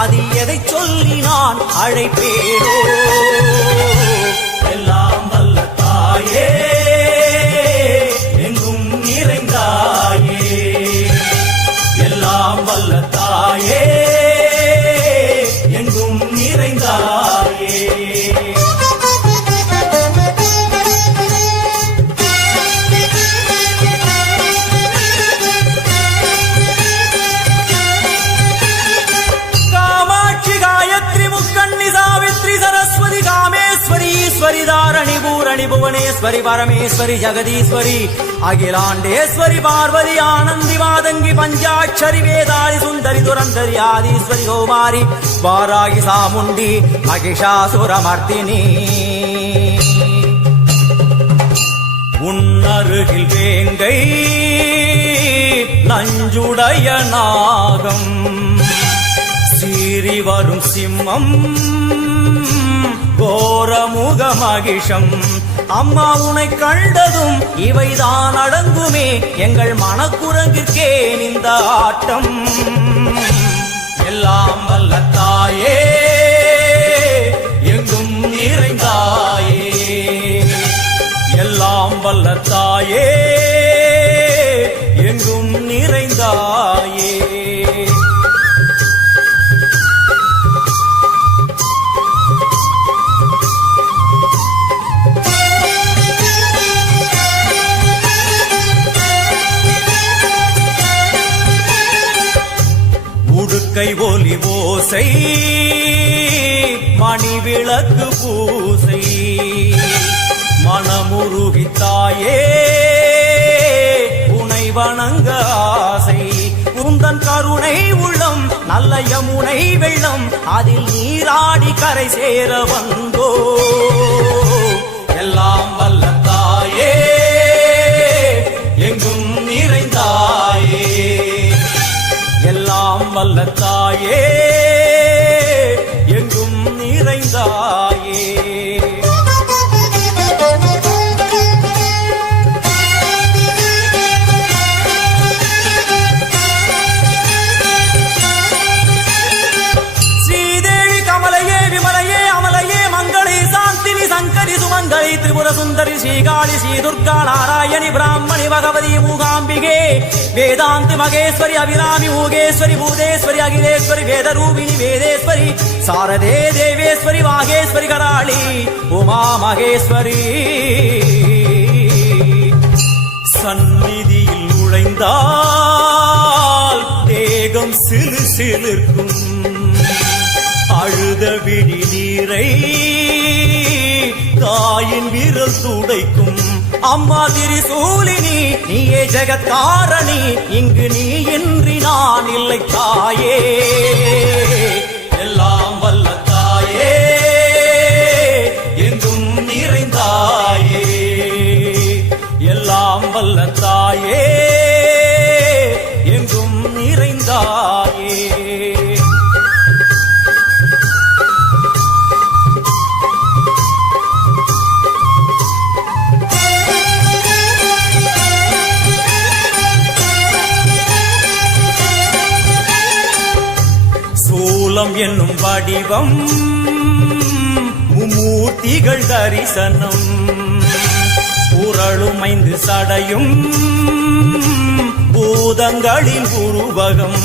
அது எதை சொல்லி நான் அழைப்பேனோ எல்லாம் வல்ல தாயே எங்கும் நிறைந்தாயே எல்லாம் வல்ல தாயே எங்கும் நிறைந்தாயே தாரணி பூரணி புவனேஸ்வரி பரமேஸ்வரி ஜெகதீஸ்வரி அகிலாண்டேஸ்வரி பார்வதி ஆனந்தி மாதங்கி பஞ்சாட்சரி வேதாளி சுந்தரி துரந்தரி ஆதீஸ்வரி கௌமாரி வாராகி சாமுண்டி மகிஷாசுரமர்த்தினி உன்னருகில் வேங்கை நஞ்சுடைய நாகம் சீறி வரும் சிம்மம் கோரமுக மகிஷம் அம்மா உனை கண்டதும் இவைதான் அடங்குமே எங்கள் மனக்குரங்கிற்கே இந்த ஆட்டம் எல்லாம் வல்ல தாயே எங்கும் நிறைந்தாயே எல்லாம் வல்ல தாயே எங்கும் நிறைந்தாயே கை ஒலி ஓசை மணி விளக்கு பூசை மனமுருகி தாயே உனை வணங்க ஆசை உந்தன் கருணை உள்ளம் நல்ல யமுனை வெள்ளம் அதில் நீராடி கரை சேர வந்தோ எல்லாம் வல்ல தாயே எங்கும் நிறைந்தாயே எல்லாம் வல்ல தாயே எங்கும் நிறைந்தாயே ஸ்ரீதேவி கமலையே விமலையே அமலையே மங்களே சாந்தினி சங்கரி சுமங்கலி திரிபுர சுந்தரி ஸ்ரீகாளி ஸ்ரீ துர்கா நாராயணி பிராமணி பகவதி மூகாம்பிகே வேதாந்தி மகேஸ்வரி அபிராமி மூகேஸ்வரி பூதேஸ்வரி அகிலேஸ்வரி வேதரூபிணி வேதேஸ்வரி சாரதே தேவேஸ்வரி வாகேஸ்வரி கராளி உமா மகேஸ்வரி சந்நிதியில் நுழைந்தால் தேகம் சிறு சிலிர்க்கும் அழுத விழி நீரை தாயின் விரல் துடைக்கும் அம்மா திரிசூலினி நீயே ஜெகத்காரணி இங்கு நீ இன்றி நான் இல்லை தாயே எல்லாம் வல்ல தாயே எங்கும் நிறைந்தாயே எல்லாம் வல்ல தாயே எங்கும் நிறைந்தாயே என்னும் வடிவம் மும்மூர்த்திகள் தரிசனம் உரளுமைந்து சடையும் பூதங்களின் உருவகம்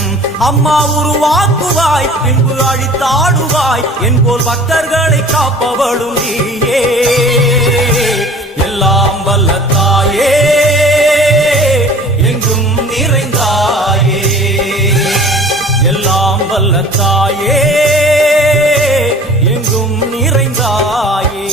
அம்மா உருவாக்குவாய் பின்பு அழித்தாடுவாய் என்போல் பக்தர்களை காப்பவளும் நீயே எல்லாம் வல்ல தாயே எங்கும் நிறைந்தாயே எல்லாம் வல்ல தாயே எங்கும் நிறைந்தாயே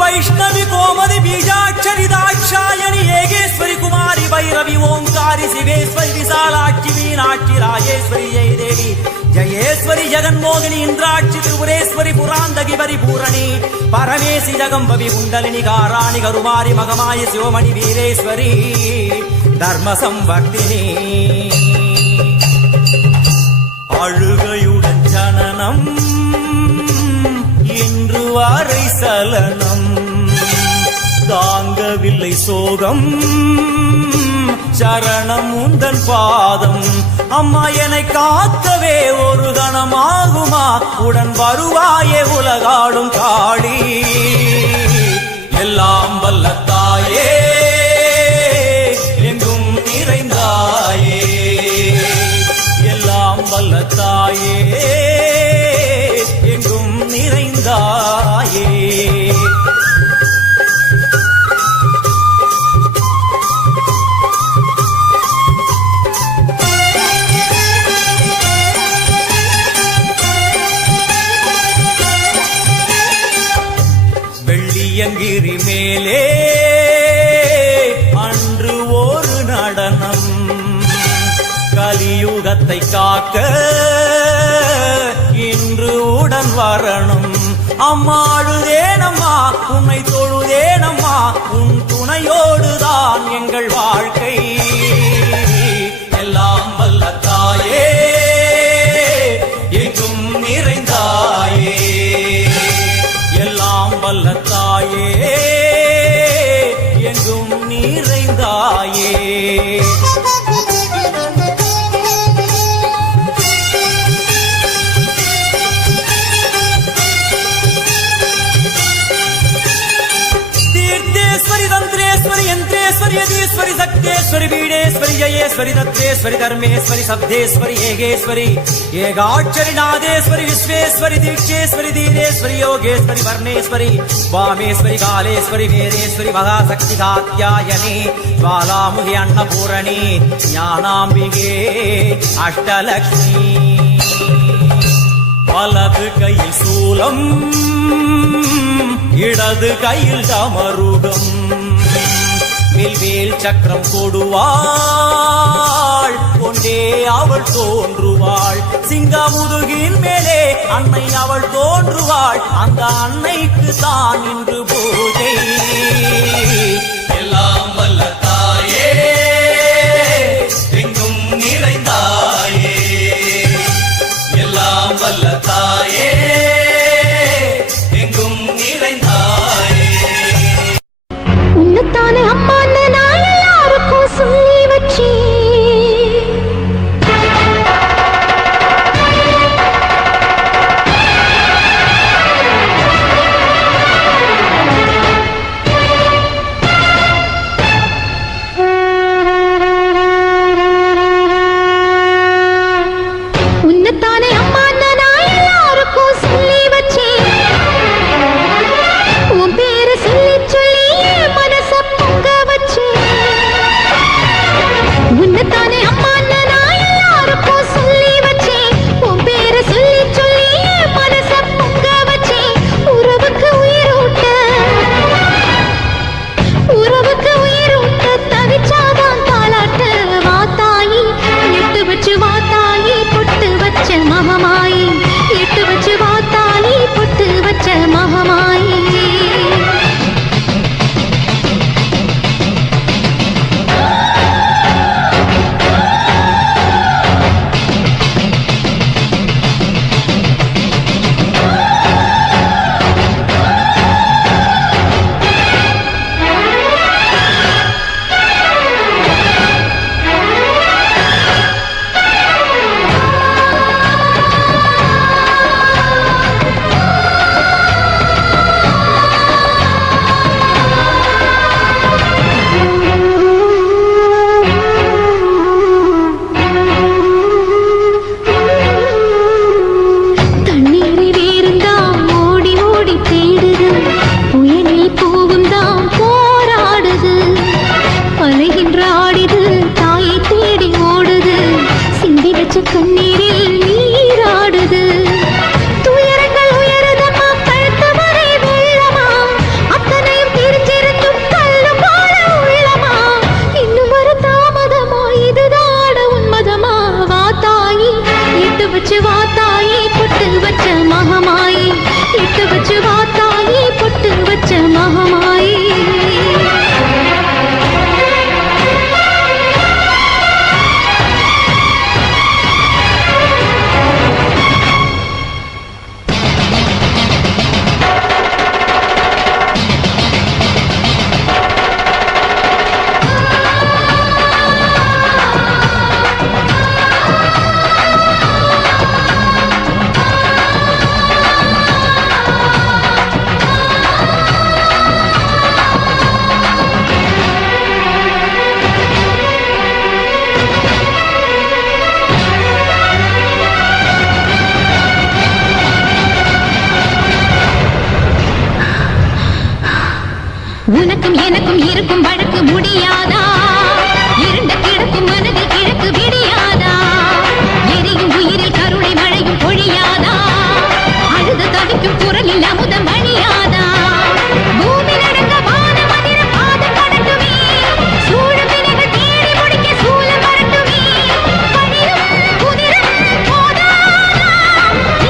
வைஷ்ணவி கோமதி பீஜாட்சரி தாட்சாயணி ஏகேஸ்வரி குமாரி வைரவி ஓம்காரி சிவேஸ்வரி விசாலாட்சி மீனாட்சி ராஜேஸ்வரி ஜெய தேவி ஜயேஸ்வரி ஜெகன்மோகினி இந்திராட்சி திரிபுரேஸ்வரி புராந்தகி பரிபூரணி பரமேசி ஜகம்பவி குண்டலினி காராணி கருமாரி மகமாய சிவமணி வீரேஸ்வரி தர்ம சம்வர்த்தினி அழுகையுடன் ஜனனம் இன்று அரை சலனம் தாங்கவில்லை சோகம் சரணம் உந்தன் பாதம் அம்மா என்னை காக்கவே ஒரு கணமாகுமா உடன் வருவாயே உலகாடும் காளி எல்லாம் வல்ல தாயே எங்கும் நிறைந்தாயே எல்லாம் வல்ல தாயே எங்கும் நிறைந்தாயே வெள்ளியங்கிரி மேலே அன்று ஒரு நடனம் கலியுகத்தை காக்க இன்று உடன் வரணும் அம்மாழுதேனம்மா உன்னை தொழுதேனம்மா உன் துணையோடுதான் எங்கள் வாழ்க்கை எல்லாம் வல்ல தாயே எங்கும் நிறைந்தாயே எல்லாம் வல்ல தாயே எங்கும் நிறைந்தாயே तीर्थेश्वरी तंत्रेश्वरी यंत्रेश्वरी यदीश्वरी शक्तेश्वरी बीडेश्वरी जयेश्वरी दत्तेश्वरी धर्मेश्वरी शब्देश्वरी येगेश्वरी येगाक्षरी नादेश्वरी विश्वेश्वरी दीक्षेश्वरी दीनेश्वरी योगेश्वरी वर्णेश्वरी वामेश्वरी कालेश्वरी वीरेश्वरी महाशक्ति कात्यायनी ज्वालामुखी अन्नपूरणी ज्ञानाम्बिके अष्टलक्ष्मी வலது கையில் சூலம் இடது கையில் டமருகம் வில்வேல் சக்கரம் கொடுவாள் கொண்டே அவள் தோன்றுவாள் சிங்கமுருகின் மேலே அன்னை அவள் தோன்றுவாள் அந்த அன்னைக்கு தான் இன்று பூஜை எல்லாம் வல்ல தாயே எங்கும் நிறைந்தாயே எல்லாம் வல்ல தாயே எங்கும் நிறைந்தாயே உன்னத்தானே அம்மா நான் எல்லாருக்கும் சொல்லி வச்சேன் உன்னத்தானே அம்மா நான் எல்லாருக்கும் சொல்லி வச்சேன் உனக்கும் எனக்கும் இருக்கும் வழக்கு முடியாதா? இருண்ட கிடக்கும் மனதில் கிழக்கு விடியாதா? எரியும் உயிரில் கருணை மழையும் பொழியாதா? அழுது தவிக்கும் குரலில் அமுதம் வழியாதா? பூமி நடக்க வானம் அதிர பாதம் கடட்டுமே, சூழும் வினைகள் தேடி முடிக்க சூலம் வரட்டுமே. பணியும் குதிரும் போதாதா,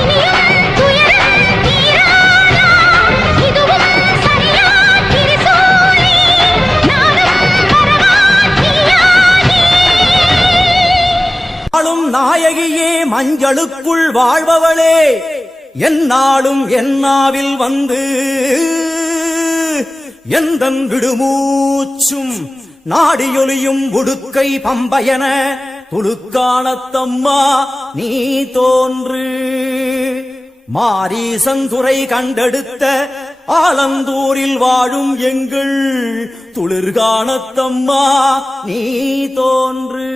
இனியும் துயரம் தீராதா? இதுவும் சரியா திரிசூலி, நானும் பரமாத்தியாகி. ஆளும் நாயகியே மஞ்சளுக்குள் வாழ்பவளே, என்னாலும் என்னாவில் வந்து எந்தன் விடுமூச்சும் நாடியொலியும் உடுக்கை பம்பயன துலுக்கானத்தம்மா நீ தோன்று. மாரீசந்துரை கண்டெடுத்த ஆலந்தூரில் வாழும் எங்கள் துளிர்கானத்தம்மா நீ தோன்று.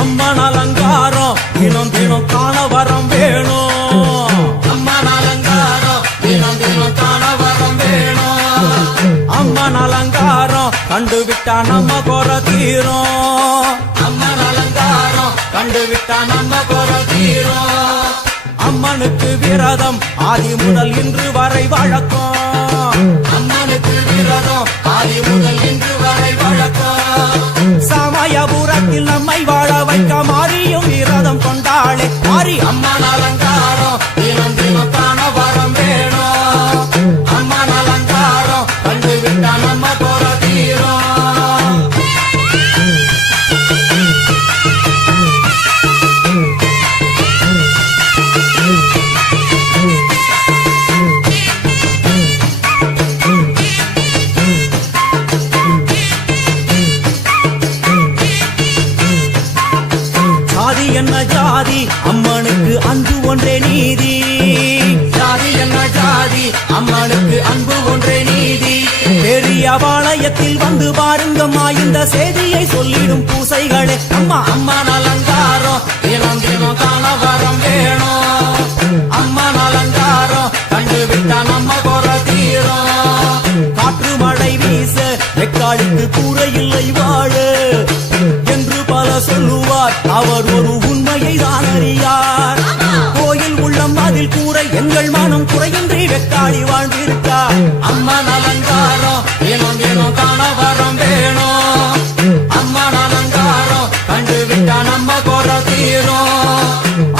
அம்மன் அலங்காரம் தினம் தினம் காண வரம் வேணும். அம்மன் அலங்காரம் தினம் தினம் காண வரம் வேணும். அம்மன் அலங்காரம் கண்டுவிட்டா நம்ம குற தீரும். அம்மன் அலங்காரம் கண்டுவிட்டா நம்ம குற தீரும். அம்மனுக்கு விரதம் ஆதி முதல் இன்று வரை வழக்கம். அம்மனுக்கு விரதம் ஆதி முதல் இன்று வரை வழக்கம். சமயபுரத்தில் நம்மை வாழ வைக்க மாறியும் விரதம் கொண்டாளே மாறி. அம்மன் அலங்காரம் தினம் தினம் காண வரம் வேணும். அம்மன் அலங்காரம் கண்டுவிட்டா நம்ம குற தீரும். ஜாதி என்ன ஜாதி, அம்மனுக்கு அன்பு ஒன்றே நீதி. ஜாதி என்ன ஜாதி, அம்மனுக்கு அன்பு ஒன்றே நீதி. பெரிய பாளையத்தில் வந்து பாருங்கம்மா இந்த செய்தியை சொல்லிடும் பூசைகளே. அம்மா அம்மன் அலங்காரம் தினம் தினம் காண வரம் வேணும். அம்மன் அலங்காரம் கண்டுவிட்டா நம்ம குற தீரும். காற்று மழை வீச வெக்காளிக்கு கூரை இல்லை வாழ என்று பல சொல்லுவார், அவர் ஒரு உண்மையை தான் அறியார். கோயில் உள்ளம் அதில் கூரை எங்கள் மனம் குறையின்றி வெக்காளி வாழ்ந்திருக்கார். அம்மன் அலங்காரம் தினம் தினம் காண வரம் வேணும். அம்மன் அலங்காரம் கண்டுவிட்டா நம்ம குற தீரும்.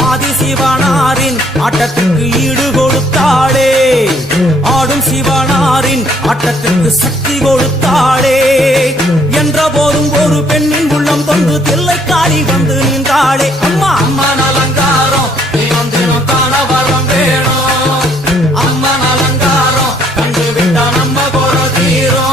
ஆதி சிவனாரின் ஆட்டத்துக்கு ஈடு கொடுத்தாளே, ஆடும் சிவனாரின் ஆட்டத்துக்கு சக்தி கொடுத்தாளே. என்ற போதும் ஒரு பெண்ணின் உள்ளம் கொண்டு தில்லைக்காரி வந்து நின்றாளே. அம்மா அம்மன் அலங்காரம் தினம் தினம் காண வரம் வேணும். அம்மன் அலங்காரம் கண்டுவிட்டா நம்ம குற தீரும்.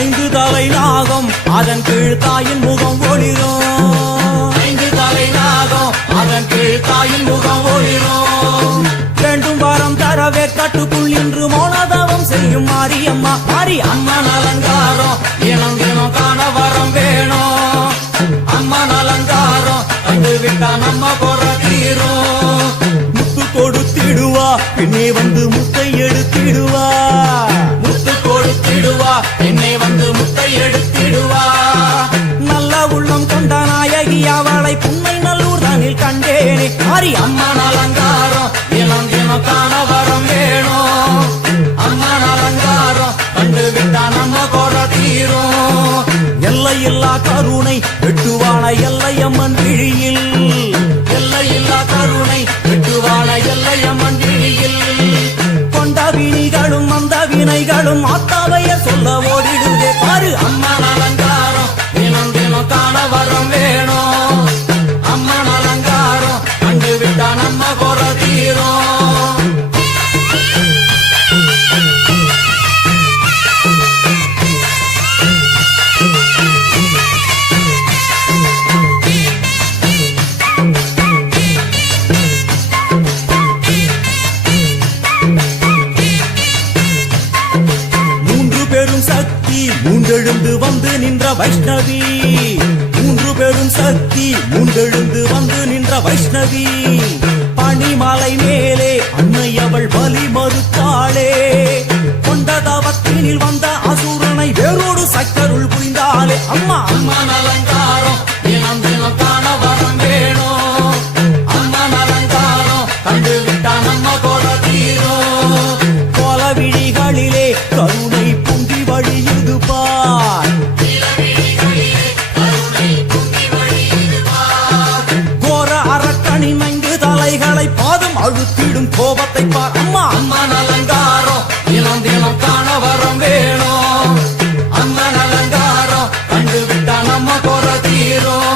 ஐந்து தலை நாகம் அதன் கீழ் தாயின் முகம் ஒளிரும். ஐந்து தலை நாகம் அதன் கீழ் தாயின் முகம் ஒளிரும். வேண்டும் வரம் தரவே கட்டுக்குள் இன்று மோனதவம் செய்யும் மாரியம்மா மாறி. அம்மன் அலங்காரம் தினம் தினம் காண வரம் வேணும். அம்மன் அலங்காரம் கண்டுவிட்டா நம்ம குற தீரும். முத்து கொடுத்திடுவா பின்னே வந்து முத்தை எடுத்திடுவா. முத்து கொடுத்திடுவா பின்னே வந்து முத்தை எடுத்திடுவா. நல்ல உள்ளம் கொண்ட நாயகி அவளை புன்னை நல்லூர் தனில் கண்டேனே மாறி. அம்மன் அலங்காரம் தினம் தினம் காண வரம் வேணும். அம்மன் அலங்காரம் கண்டுவிட்டா நம்ம குற தீரும். எல்லையில்லா கருணை வெட்டுவான எல்லையம்மன் விழியில். எல்லையில்லா கருணை வெட்டுவான எல்லையம்மன் விழியில். கொண்ட வைஷ்ணவி, மூன்று பெரும் சக்தி முண்டெழுந்து வந்து நின்ற வைஷ்ணவி. பனிமலை மேலே அன்னை அவள் பலி மறுத்தாளே, கொண்ட தவத்தினில் வந்த அசுரனை வேரோடு சக்கருள் புரிந்தாளே. அம்மா அம்மன் அலங்காரம் தினம் தினம் காண வரம் வேணும். அம்மன் அலங்காரம் கண்டு விட்டா நம்ம கோல தீரும். கோல விழிகளிலே கருணை பொங்கி வழியுது பார், கோர அரக்கணி மங்கு தலைகளை பாதம் அழுத்திடும் கோபத்தை பார். அம்மா அம்மன் அலங்காரம் தினம் தினம் காண வரம் வேணும். அம்மன் அலங்காரம் கண்டு விட்டா நம்ம கோல தீரும்.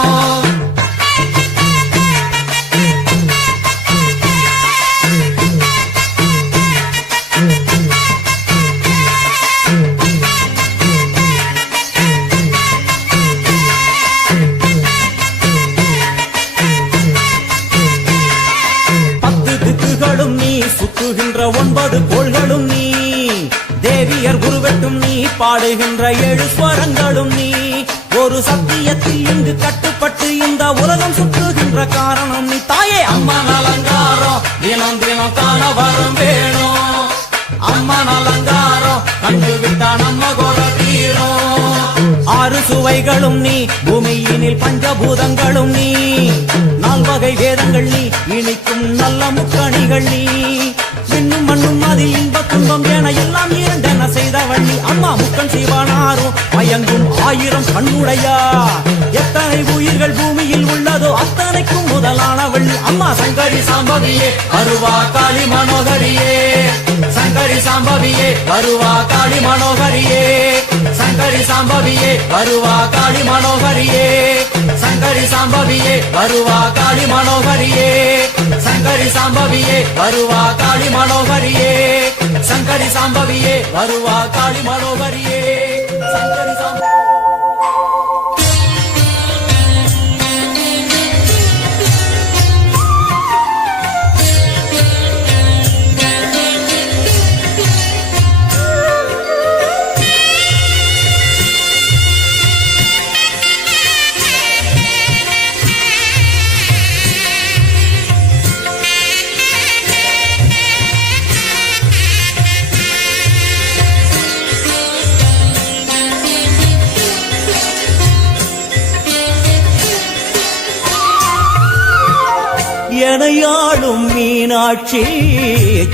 நீ சுத்துகின்ற 9 கோள்களும் நீ, தேவியர் குருவெட்டும் நீ, பாடுகின்ற 7 ஸ்வரங்களும் நீ. ஒரு சத்தியத்தில் இங்கு கட்டுப்பட்டு இந்த உலகம் சுத்துகின்ற காரணம் நீ தாயே. அம்மன் அலங்காரம் தினம் தினம் காண வரும் வேணும். அம்மன் அலங்காரம் கண்டு விட்டா நம்ம கோர தீரும். 6 சுவைகளும் நீ, பூமியினில் பஞ்சபூதங்களும் நீ, 4 வகை வேதங்கள் நீ, இனிக்கும் நல்ல முக்கணிகள் நீ. இன்னும் மண்ணும் அதில் இன்ப துன்பம் என எல்லாம் இரண்டென செய்தவள் நீ. அம்மா முக்கன் சிவனாரும் மயங்கும் 1000 கண்ணுடையா, எத்தனை உயிர்கள் பூமியில் உள்ளதோ அத்தனைக்கும் முதலானவள் நீ. அம்மா சங்கரி சாம்பவியே அருவா காளி மனோகரியே, சங்கரி சாம்பவியே அருவா காளி மனோகரியே, சங்கரி சாம்பவியே அருவா காளி மனோகரியே, சங்கரி சாம்பவியே அருவா காளி மனோகரியே, சங்கரி சாம்பவியே அருவா காளி மனோகரியே, சங்கரி சாம்பவியே அருவா காளி மனோகரியே, சங்கரி சாம்பவியே. எனையாளும் மீனாட்சி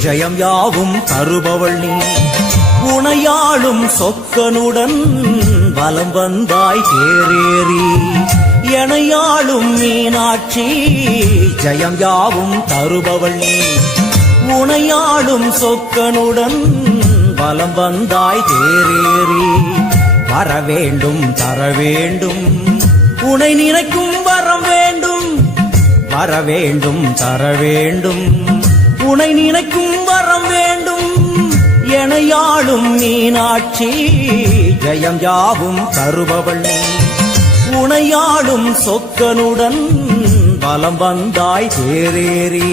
ஜெயம் யாவும் தருபவள் நீ, உனையாளும் சொக்கனுடன் பலம் வந்தாய் தேரேறி. எனையாளும் மீனாட்சி ஜெயம் யாவும் தருபவள் நீ, உனையாளும் சொக்கனுடன் பலம் வந்தாய் தேரேறி. வர வேண்டும் தர வேண்டும், உனை நினைக்கும் வரம் வேண்டும். வர வேண்டும் தர வேண்டும், உனை நினைக்கும் வரம் வேண்டும். எனையாளும் மீனாட்சி ஜெயம் யாவும் தருபவள் நீ, உனையாளும் சொக்கனுடன் பலம் வந்தாய் தேரேறி.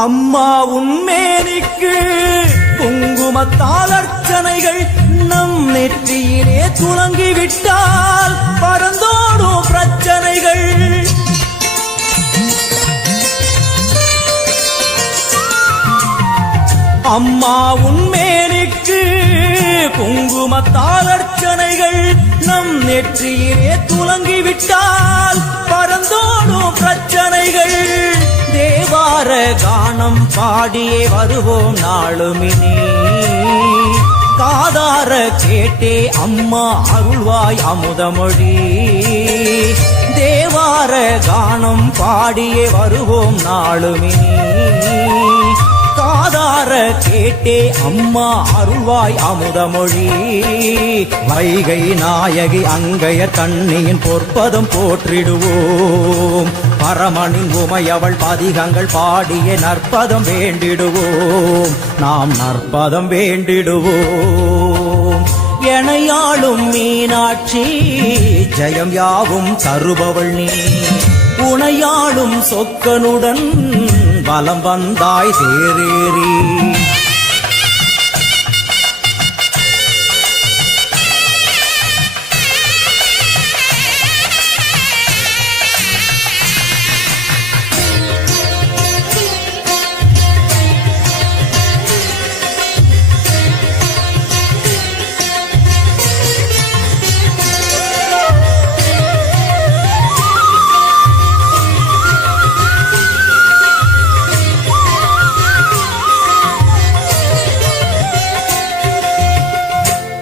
அம்மா உன்மேனிக்கு குங்குமத்தால் அர்ச்சனைகள் நம் நெற்றியிலே துலங்கிவிட்டால் பறந்தோடும் பிரச்சனைகள். அம்மா உன்மேனிக்கு குங்குமத்தால் அர்ச்சனைகள் நம் நெற்றியிலே துலங்கிவிட்டால் பறந்தோடும் பிரச்சனைகள். தேவார கானம் பாடியே வருவோம் நாளுமினே, காதார கேட்டே அம்மா அருள்வாய் அமுதமொழி. தேவார கானம் பாடியே வருவோம் நாளுமினே, காதார கேட்டே கேட்டே அம்மா அருள்வாய் அமுதமொழி. வைகை நாயகி அங்கையர் கண்ணியின் பொற்பதம் போற்றிடுவோம். பரமனின் உமையவள் பதிகங்கள் பாடிய நற்பதம் வேண்டிடுவோம். நாம் நற்பதம் வேண்டிடுவோம். எனையாளும் மீனாட்சி ஜெயம் யாவும் தருபவள் நீ. உனையாளும் சொக்கனுடன் பலம் வந்தாய் தேரேறி.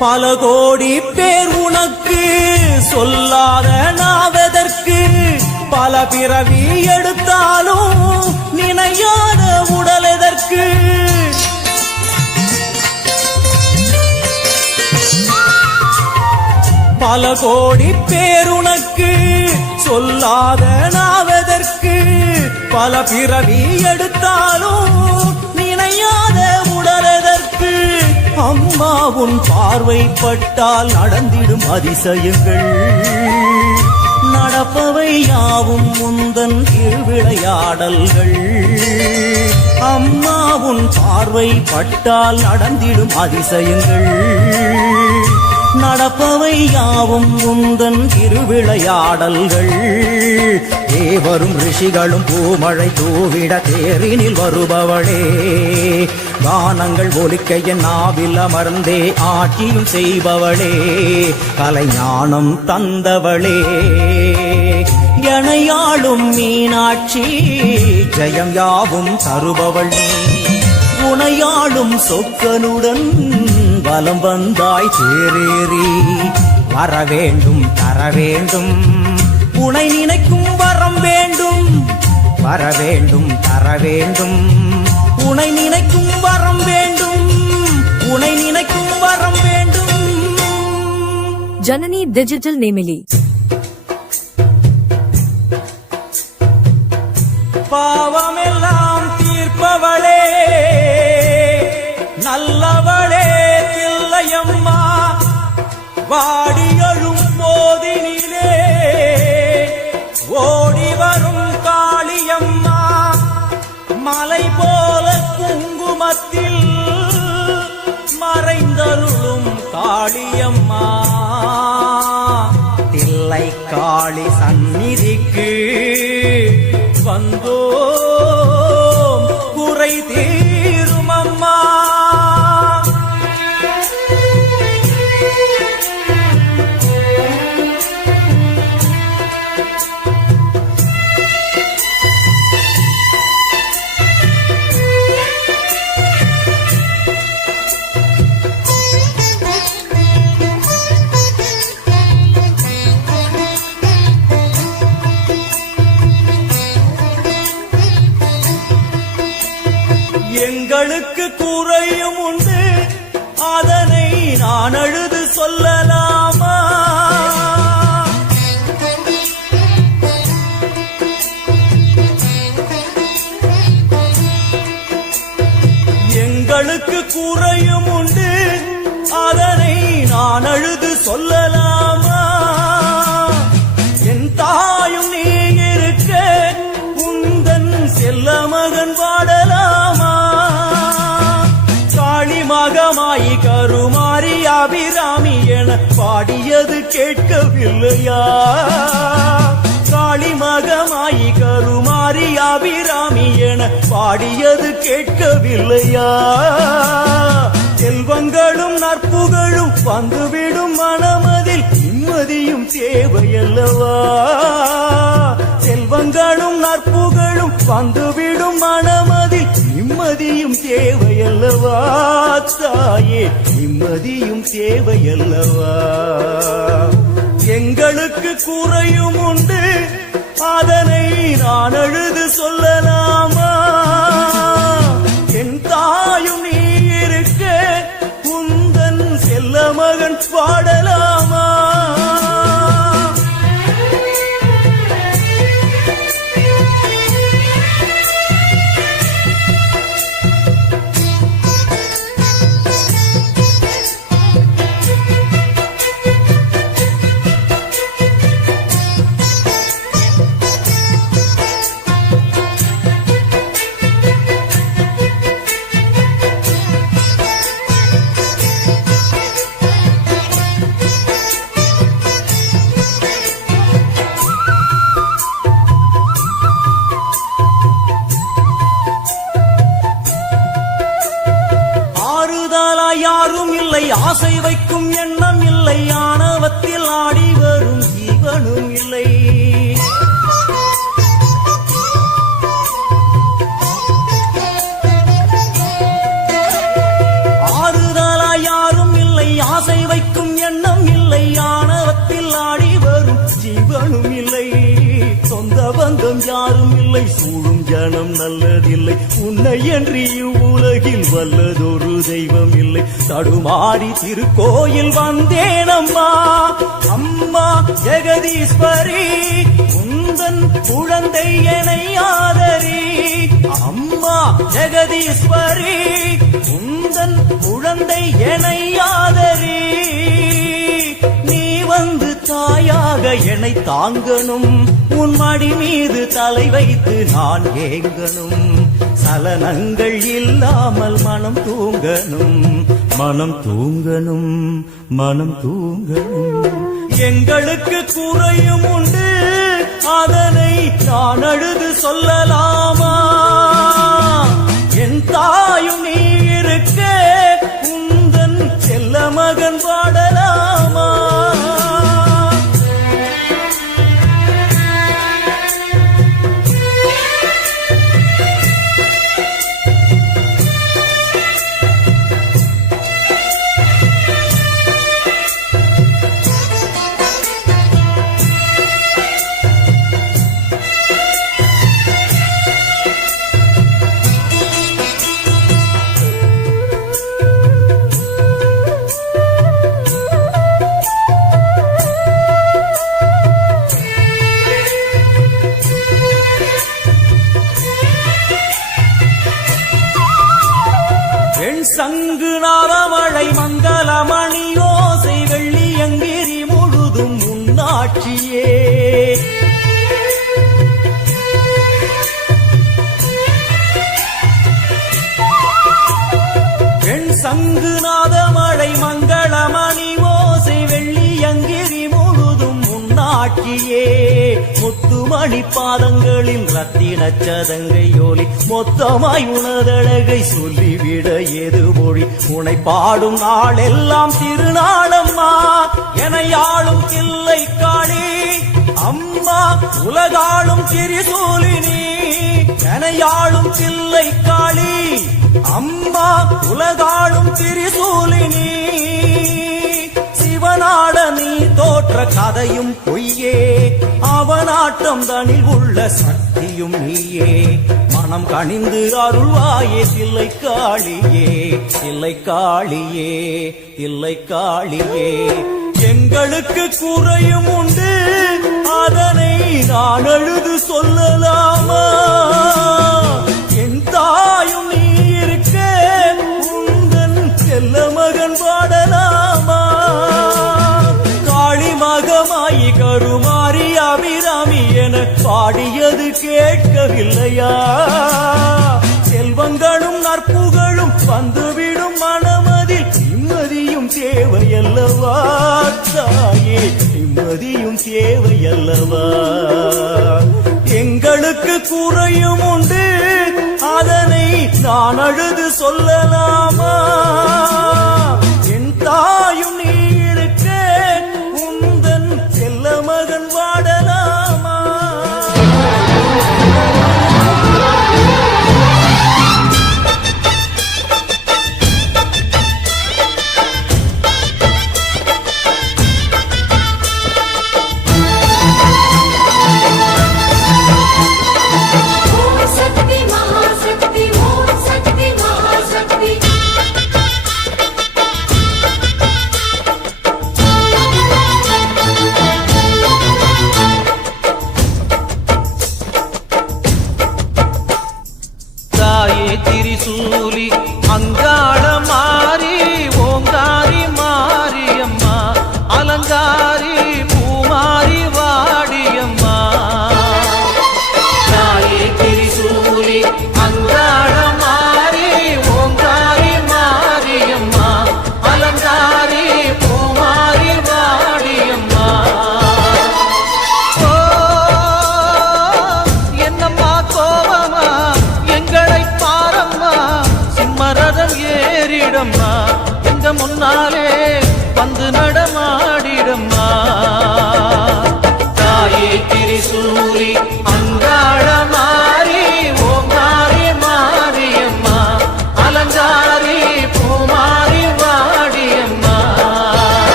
பல கோடி பேர் உனக்கு சொல்லாத நாவதற்கு. பல பிறவி எடுத்தாலும் நினையாத உடல் எதற்கு. பல கோடி பேர் உனக்கு சொல்லாத நாவதற்கு. பல பிறவி எடுத்தாலும் நினையாத உடல் எதற்கு. அம்மா உன் பார்வை பட்டால் நடந்திடும் அதிசயங்கள். நடப்பவை யாவும் முந்தன் திருவிளையாடல்கள். அம்மா உன் பார்வை பட்டால் நடந்திடும் அதிசயங்கள். நடப்பவை யாவும் முந்தன் திருவிளையாடல்கள். தேவரும் ரிஷிகளும் பூமழை தூவிட தேரினில் வருபவளே. கானங்கள் ஒலிக்க என் நாவில் அமர்ந்தே ஆட்சியும் செய்பவளே. கலைஞானம் தந்தவளே. எனையாளும் மீனாட்சி ஜெயம் யாவும் தருபவள் நீ. உனையாளும் சொக்கனுடன் பலம் வந்தாய் தேரேறி. தர வேண்டும் தர வேண்டும் உனை நினைக்கும் வரம் வேண்டும். வர வேண்டும் தர வேண்டும் உனை நினைக்கும் வரம் வேண்டும். உனை நினைக்கும் வரம் வேண்டும். ஜனனி டிஜிட்டல் நேமிலி. பாவமெல்லாம் தீர்ப்பவளே நல்லவளே தில்லையம்மா. வாடியழும் போதினிலே ஓடி வரும் காளியம்மா. மலை போல குங்குமத்தில் மறைந்தருளும் காளியம்மா. தில்லை காளி சந்நிதிக்கு வந்தோ குறை தீரும் அம்மா. எங்களுக்கு குறையும் உண்டு அதனை நான் அழுது சொல்லலாமா. எங்களுக்கு குறையும் உண்டு அதனை நான் அழுது சொல்லலாமா. என் தாயும் நீ இருக்க உந்தன் செல்ல மகன் வாடலாமா. மகமாயி கருமாரி அபிராமி என பாடியது கேட்கவில்லையா. காளி மகமாயி கருமாரி அபிராமி என பாடியது கேட்கவில்லையா. செல்வங்களும் நற்புகழும் வந்துவிடும் மனமதில் நிம்மதியும் தேவையல்லவா. செல்வங்களும் நற்புகழும் வந்துவிடும் மனமதில் நிம்மதியும் தேவையல்லவா. தாயே நிம்மதியும் தேவையல்லவா. எங்களுக்கு குறையும் உண்டு அதனை நான் அழுது சொல்லலாமா. என் தாயும் நீ இருக்க ஆசை வைக்கும் எண்ணம் இல்லை ஆணவத்தில் ஆடி வரும் ஜீவனும் இல்லை ஆறுதலா யாரும் இல்லை ஆசை வைக்கும் எண்ணம் இல்லை ஆணவத்தில் ஆடி வரும் ஜீவனும் இல்லை சொந்த பந்தம் யாரும் இல்லை சூழும் ஜனம் நல்லதில்லை உன்னை என்று இவ்வுலகில் வல்லதொரு தெய்வம் இல்லை தடுமாறி திருக்கோயில் வந்தேனம்மா அம்மா ஜெகதீஸ்வரி உந்தன் குழந்தை என்னை ஆதரி அம்மா ஜெகதீஸ்வரி உந்தன் குழந்தை என்னை ஆதரி நீ வந்து தாயாக என்னை தாங்கணும் உன் மடி மீது தலை வைத்து நான் ஏங்கணும் சலனங்கள் இல்லாமல் மனம் தூங்கணும் மனம் தூங்கணும் மனம் தூங்கணும் எங்களுக்கு குறையும் உண்டு அதனை நான் அழுது சொல்லலாமா என் தாயும் நீ இருக்க உந்தன் செல்ல மகன் பாடலாமா சங்கு நாதமழை மங்களமணி ஓசை வெள்ளியங்கிரி முழுதும் உன்னாட்சியே பெண் சங்கு நாதமழை மங்களமணி ஓசை வெள்ளியங்கிரி முழுதும் உன்னாட்சியே முத்துமணி பாதங்களில் ரத்தின சதங்கையோலி மொத்தமாய் உனதழகை சொல்லிவிட ஏது மொழி உனை பாடும் நாளெல்லாம் திருநாளம்மா என யாழும் இல்லை காணி அம்மா உலகாளும் திரிசூலினி என யாழும் இல்லை காளி அம்மா உலகாளும் திரிசூலினி சிவனாட நீ தோற்ற கதையும் பொய்யே அவனாட்டம் தனில் உள்ள சக்தியும் நீயே மனம் கனிந்து அருள்வாயே தில்லை காளியே தில்லை காளியே தில்லை காளியே எங்களுக்கு குறையும் உண்டு அதனை நான் அழுது சொல்லலாமா என் தாயும் நீ இருக்க உந்தன் செல்ல மகன் பாடலாமா காளி மகமாயி கருமாரி அபிராமி என பாடியது கேட்கவில்லையா செல்வங்களும் நற்புகழும் வந்துவிடும் மனமதில் நிம்மதியும் தேவையல்லவா தாயே நிம்மதியும் தேவையல்லவா எங்களுக்கு குறையும் உண்டு அதனை நான் அழுது சொல்லலாமா என் தாயும் நீ இருக்க உந்தன் செல்ல மகன் வாடலாமா ஓம் சக்தி மகாசக்தி ஓம் சக்தி மகாசக்தி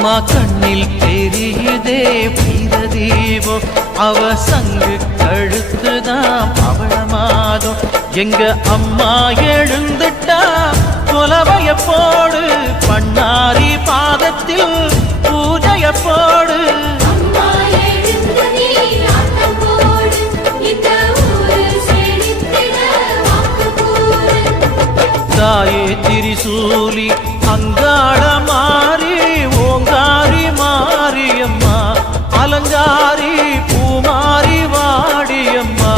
அம்மா கண்ணில் தெரியுதே வீரதீபம் அவ சங்கு கழுத்துதான் பவளமாதம் எங்க அம்மா எழுந்துட்டா கொலவைய போடு பண்ணாரி பாதத்தில் பூஜைய போடு தாயே திரிசூலி அங்காள மாறி ஓங்காரி மாரியம்மா அலங்காரி பூமாரி வாடியம்மா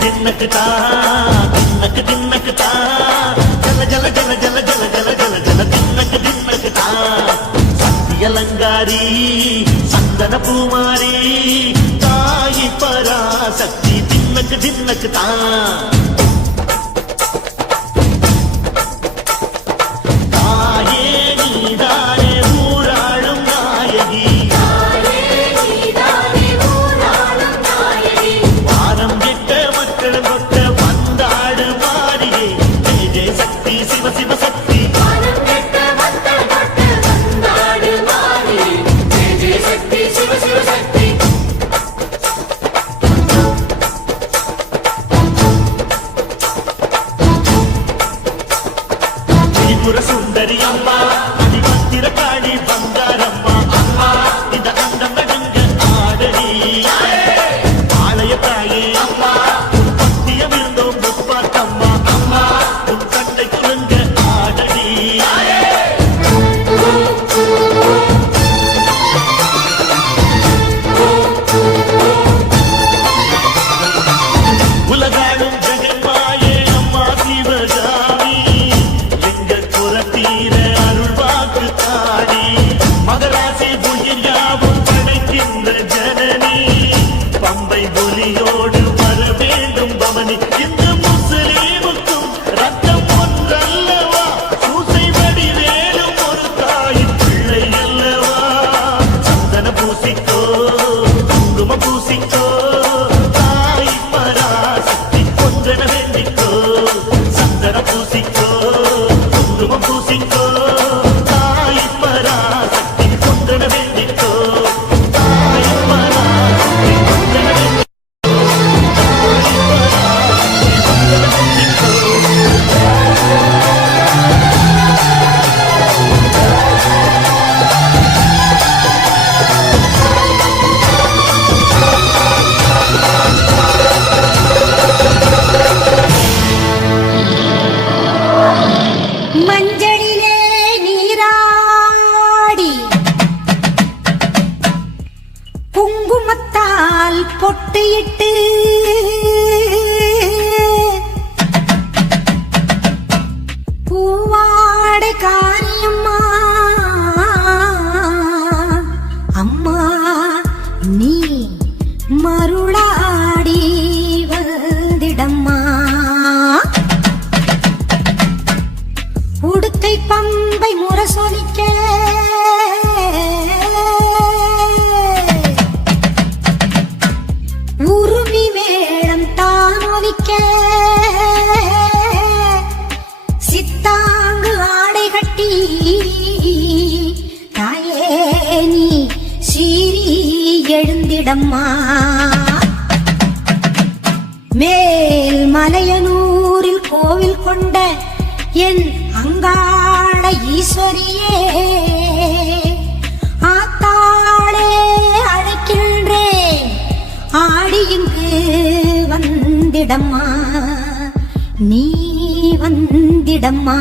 दिनक ता दिनक ता जल जल जल जल जल जल जल जल दिनक ता சக்தியலங்காரி சந்தன பூமாரி தாயி பராசக்தி தின்னக்கு தா தாயே நீதானே ஊராளும் நாயகி வானம் கெட்ட மக்கள் கொட்ட வந்தாடு மாறியே ஜெய ஜெய சக்தி சிவ சிவ சக்தி திரிபுர சுந்தரி அம்மா அதிபத்திர காளி பங்காரம்மா அம்மா இந்த அண்டம் நடுங்க ஆடடி ஆலய தாயே அம்மா உன் பத்திய விருந்தோம் முப்பாத்தம்மா அம்மா உன் தண்டை குலுங்க ஆடடி உலகாளும் ஜெகன்மாயே அம்மா சிவகாமி எங்க குறத்தீர அருள்வாக்கு தாடி மகராசி உயிர் யாவும் படைக்கின்ற ஜனனி பம்பை ஒலியோடு வர வேண்டும் பவனி இந்த முஸ்லீமுக்கும் ரத்தம் ஒன்றல்லவா பூசை வடிவேலும் ஒரு தாயின் பிள்ளை அல்லவா சந்தன பூசிக்கோ குங்குமம் பூசிக்கோ தாய் பராசக்தி ஒன்றென வேண்டிக்கோ சந்தன பூசிக்கோ குங்குமம் பூசிக்கோ தாய் பராசக்தி ஒன்றென வேண்டிக்கோ தாய் பராசக்தி ஒன்றென வேண்டிக்கோ தாய் பராசக்தி ஒன்றென வேண்டிக்கோ மஞ்சளிலே நீராடி குங்குமத்தால் பொட்டியிட்டு பூவாடை காரியம்மா அம்மா நீ மருளாடி வந்திடம்மா உடுக்கை பம்பை முரசொலிக்க உருமி மேளம் தான் ஒலிக்க சித்தாங்கு ஆடை கட்டி தாயே நீ சீறி எழுந்திடம்மா மேல் மலையனூரில் கோவில் கொண்ட என் அங்காள ஈஸ்வரியே ஆத்தாளே அழைக்கின்றேன் ஆடி இங்கு வந்திடம்மா நீ வந்திடம்மா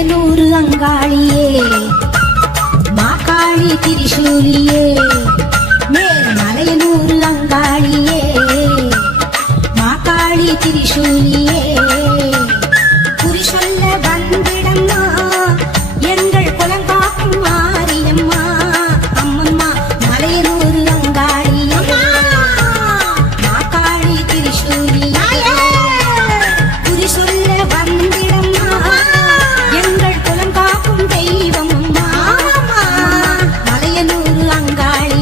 மலையனூர் அங்காளியே மாகாளி திரிசூலியே மேல் மலையனூர் அங்காளியே மாகாளி திரிசூலியே குறி சொல்ல வந்திடம்மா எங்கள் குலங்காக்கும் மாரியம்மா அம்மம்மா மலையனூர் அங்காளியே மாகாளி திரிசூலியே குறி சொல்ல வந்திடம்மா எங்கள் குலங்காக்கும் தெய்வம் அம்மா மலையனூர் அங்காளி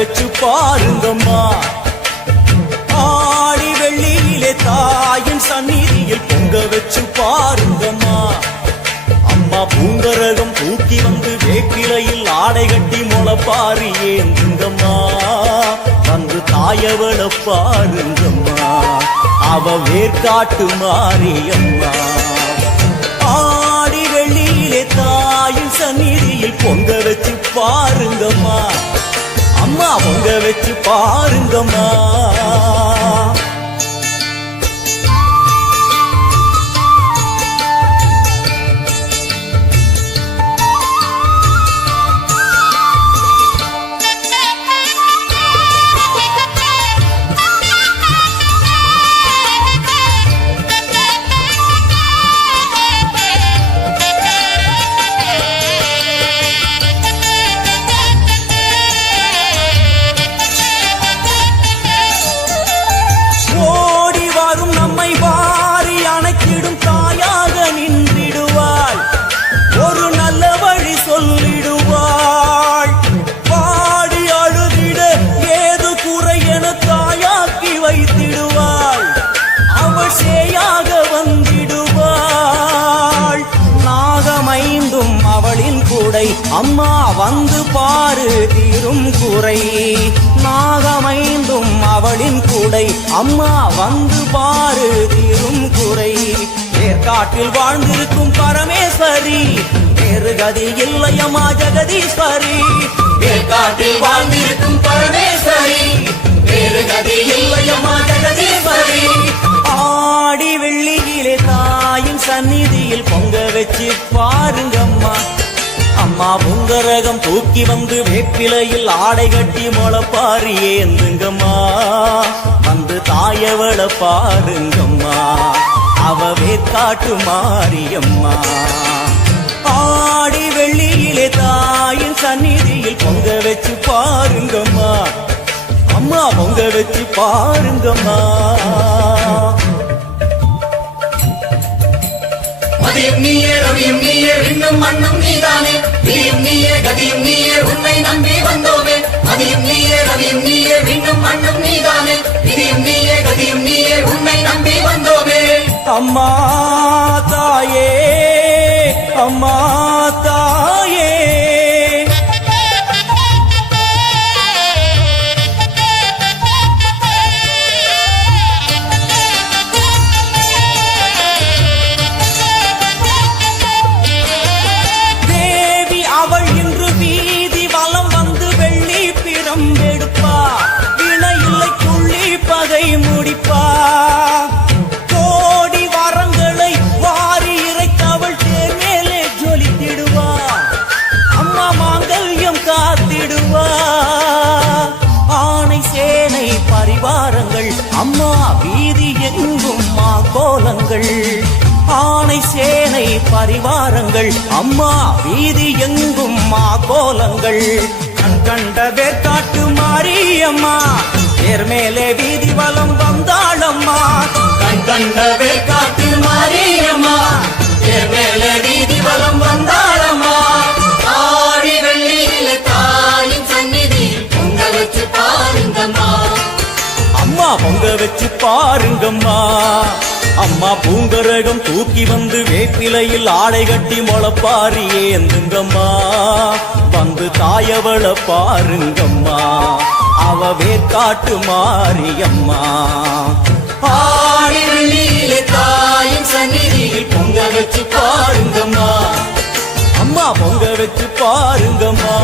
வச்சு பாருங்கம்மா ஆடி வெள்ளியிலே தாயின் சந்நிதியில் பொங்க வச்சு பாருங்கம்மா அம்மா பூங்கரகம் தூக்கி வந்து வேப்பிலையில் ஆடை கட்டி முளைப்பாரி ஏந்துங்கம்மா வந்து தாயவள பாருங்கம்மா அவ வேர்காட்டு மாரியம்மா ஆடி வெள்ளியிலே தாயின் சந்நிதியில் பொங்க வச்சு பாருங்கம்மா அம்மா பொங்க வச்சு பாருங்கம்மா அம்மா வந்து பாரு தீரும் குறை நாகமைந்தும் அவளின் கூடை அம்மா வந்து பாரு தீரும் குறை ஏற்காட்டில் வாழ்ந்திருக்கும் பரமேஸ்வரி வேறு கதி இல்லையம்மா ஜெகதீஸ்வரி ஏற்காட்டில் வாழ்ந்திருக்கும் பரமேஸ்வரி வேறு கதி இல்லையம்மா ஜெகதீஸ்வரி ஆடி வெள்ளியிலே தாயின் சந்நிதியில் பொங்க வச்சு பாருங்கம்மா அம்மா பூங்கரகம் தூக்கி வந்து வேப்பிலையில் ஆடை கட்டி முளைப்பாரி ஏந்துங்கம்மா வந்து தாயவள பாருங்கம்மா அவ வேக்காட்டு மாரியம்மா ஆடி வெள்ளியிலே தாயின் சந்நிதியில் பொங்க வச்சு பாருங்கம்மா அம்மா பொங்க வச்சு பாருங்கம்மா மதியம் நீயே ரவியும் நீயே விண்ணும் மண்ணும் நீதானே விதியும் நீயே கதியும் நீயே உன்னை நம்பி வந்தோமே மதியம் நீயே ரவியும் நீயே விண்ணும் மண்ணும் நீதானே விதியும் நீயே கதியும் நீயே உன்னை நம்பி வந்தோமே அம்மா தாயே அம்மா தாயே முடிப்பா கோடி வரங்களை வாரி இறைத்தவள் தேர் மேலே ஜொலித்திடுவா அம்மா மாங்கல்யம் காத்திடுவா ஆணை சேனை பரிவாரங்கள் அம்மா வீதி எங்கும் மா கோலங்கள் ஆணை சேனை பரிவாரங்கள் அம்மா வீதி எங்கும் மா கோலங்கள் கண்ட வேற்காட்டு மாரியம்மா தேர் மேலே வீதி வலம் வந்தாளம்மா கண்ட வேற்காட்டு மாரியம்மா தேர் மேலே வீதி வலம் வந்தாளம்மா ஆடி வெள்ளியிலே தாயின் சந்நிதியில் பொங்க வச்சு பாருங்கம்மா அம்மா பொங்க வச்சு பாருங்கம்மா அம்மா பூங்கரகம் தூக்கி வந்து வேப்பிலையில் ஆடை கட்டி முளைப்பாரி ஏந்துங்கம்மா வந்து தாயவள பாருங்கம்மா அவ வேற்காட்டு மாரியம்மா ஆடி வெள்ளியிலே தாயின் சந்நிதியில் பொங்க வச்சு பாருங்கம்மா அம்மா பொங்க வச்சு பாருங்கம்மா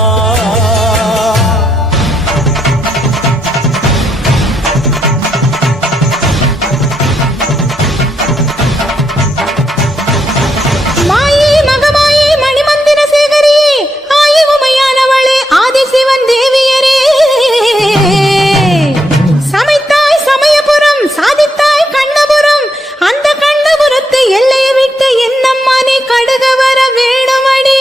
எல்லையை விட்டு என்னம்மா நீ கடுக வர வேணுமடி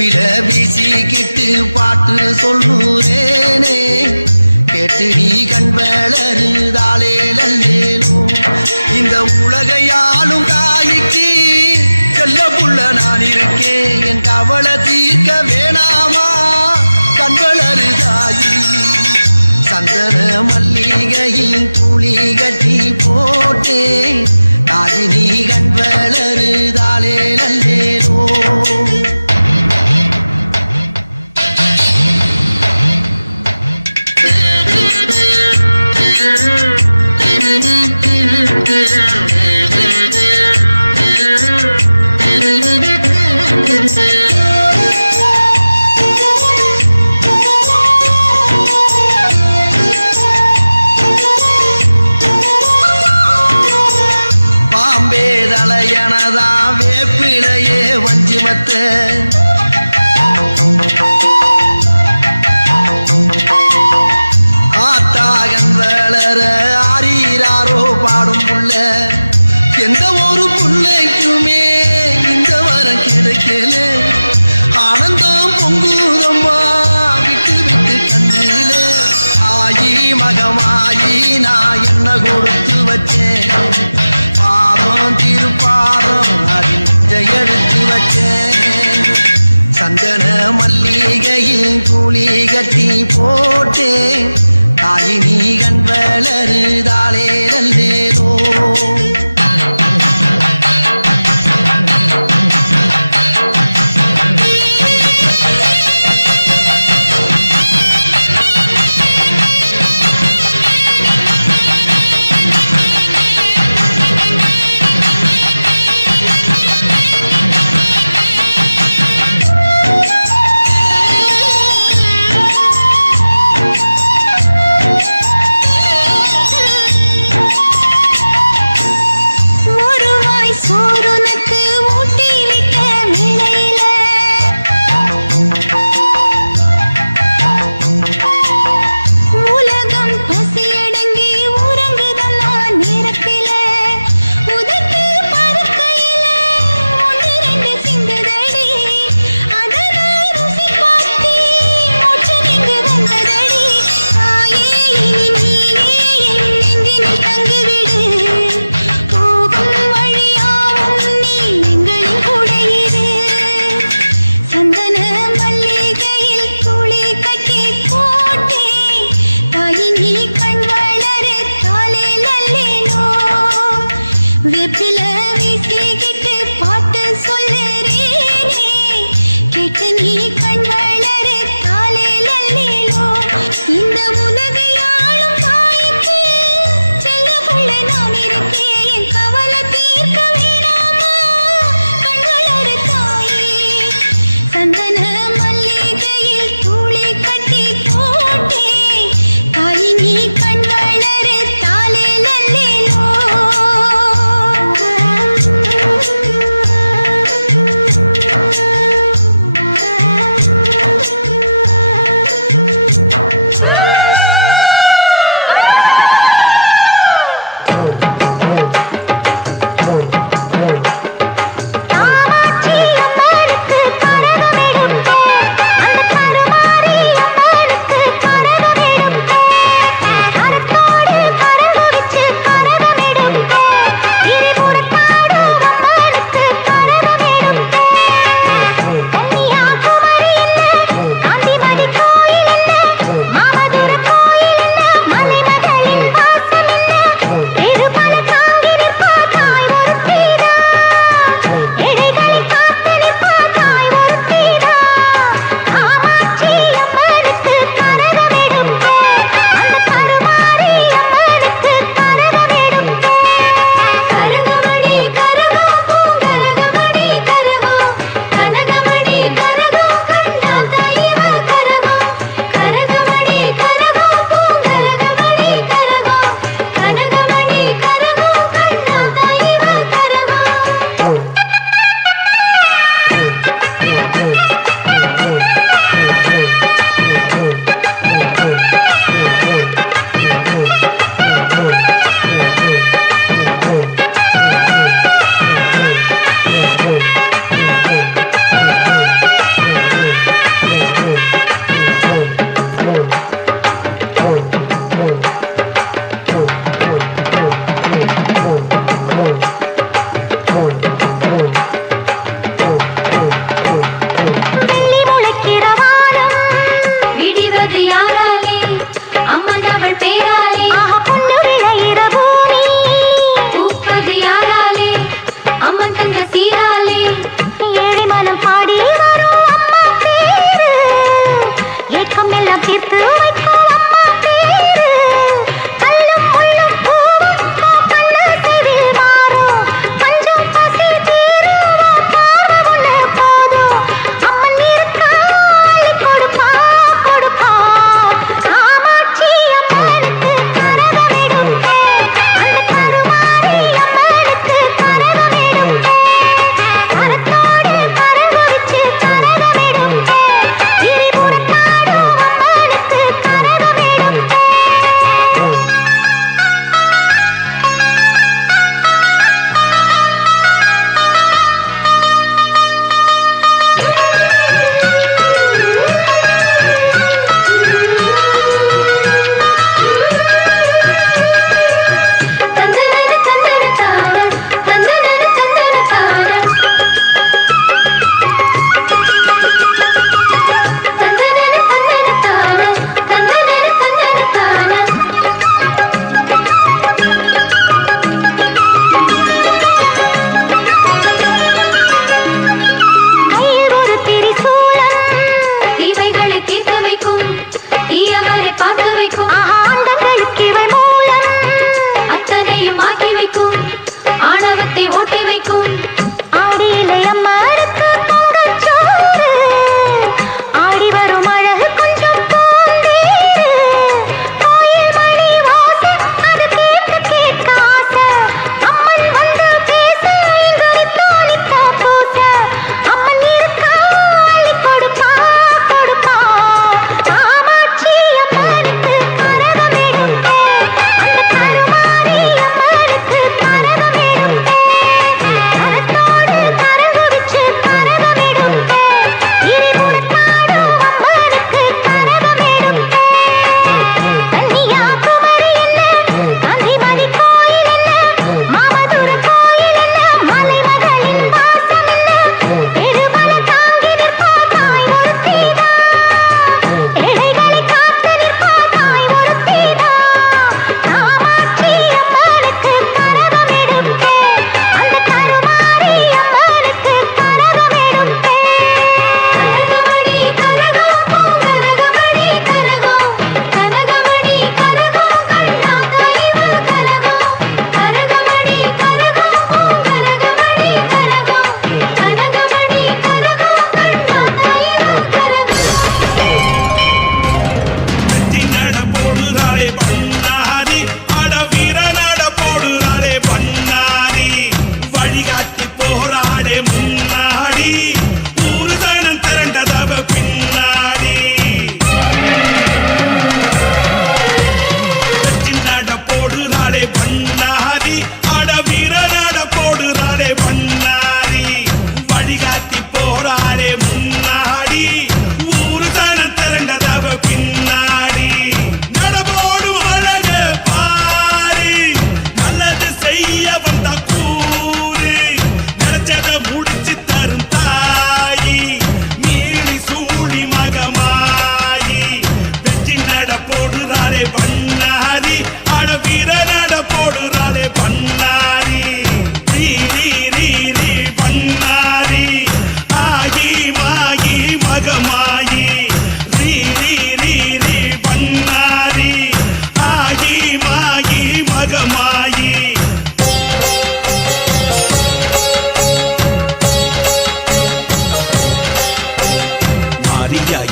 வேப்பில வீசிக்கிட்டு பாட்டு சொல்லுறேனே கேட்டு நீ கண் வளருதாலே நல்லேனோ இந்த உலகையாலும் தாய்க்கு செல்ல புள்ள நான் இருக்கேன் என் கவலை தீர்க்க வேணாமா கண் வளருதாயி சந்தன மல்லிகையில் துளி கட்டி போட்டே நாதினி கண் வளருதாலே நல்லேனோ ஆத்தாகன் வளர ஆரீராரோ பாடும் புள்ள எந்த ஒரு புள்ளைக்குமே இந்த வரம் கிடைக்கல ஆனந்தம் பொங்குதம்மா விட்டு விட்டு கண்ணில ஆயி மகமாயி நான் என்ன கொடுத்து வச்சேன் பாதம் திருப்பாதம் அதில் எடுத்து வச்சேன் சந்தன மல்லிகையில் துளி கட்டி போட்டேன் தாயினி கண் வளருதாலே நல்லேனோ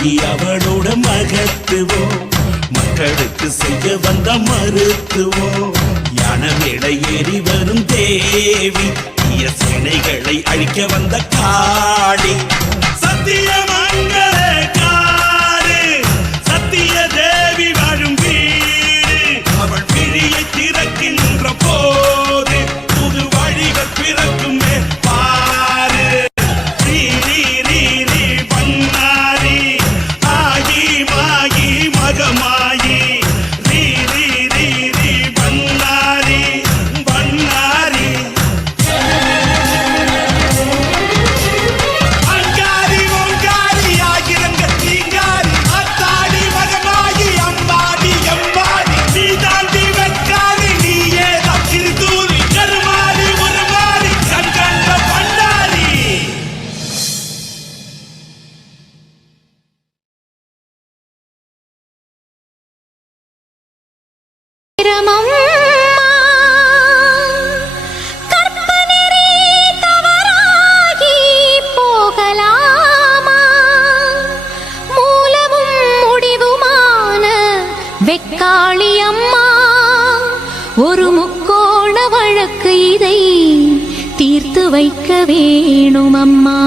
தாயி அவளோட மகத்துவம் மக்களுக்கு செய்ய வந்த மருத்துவம் யானமேடை ஏறி வரும் தேவி தீய சேனைகளை அழிக்க வந்த காளி சத்தியமங்கள காடு சத்திய தேவி வாழும் வீடு அவள் பிரியை திறக்கின்ற போது புது வழிகள் பிறக்குமே பாரு ரீ ரீ ரீ ரீ பண்ணாரி ஆகி மாகி மகமாயி ரீ ரீ ரீ ரீ பண்ணாரி பண்ணாரி அங்காரி ஓங்காரி ஆகிரங்க தீங்காரி அத்தாடி மகமாகி அம்பாடி எம்பாடி நீ தாண்டி வெட்காரி நீயே தக்கிரி தூரி கருமாறி உருமாறி கண்கண்ட பண்ணாரி கற்பனரே தவறாகி போகலாமா மூலமும் முடிவுமான வெக்காளி அம்மா ஒரு முக்கோண வழக்கு இதை தீர்த்து வைக்க வேணும் அம்மா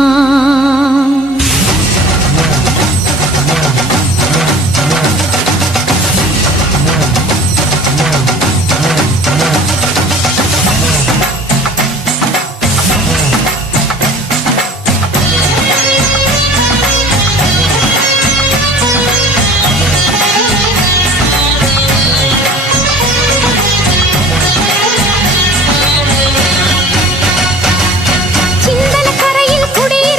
சிந்தன கரையில் குடியிருக்கும்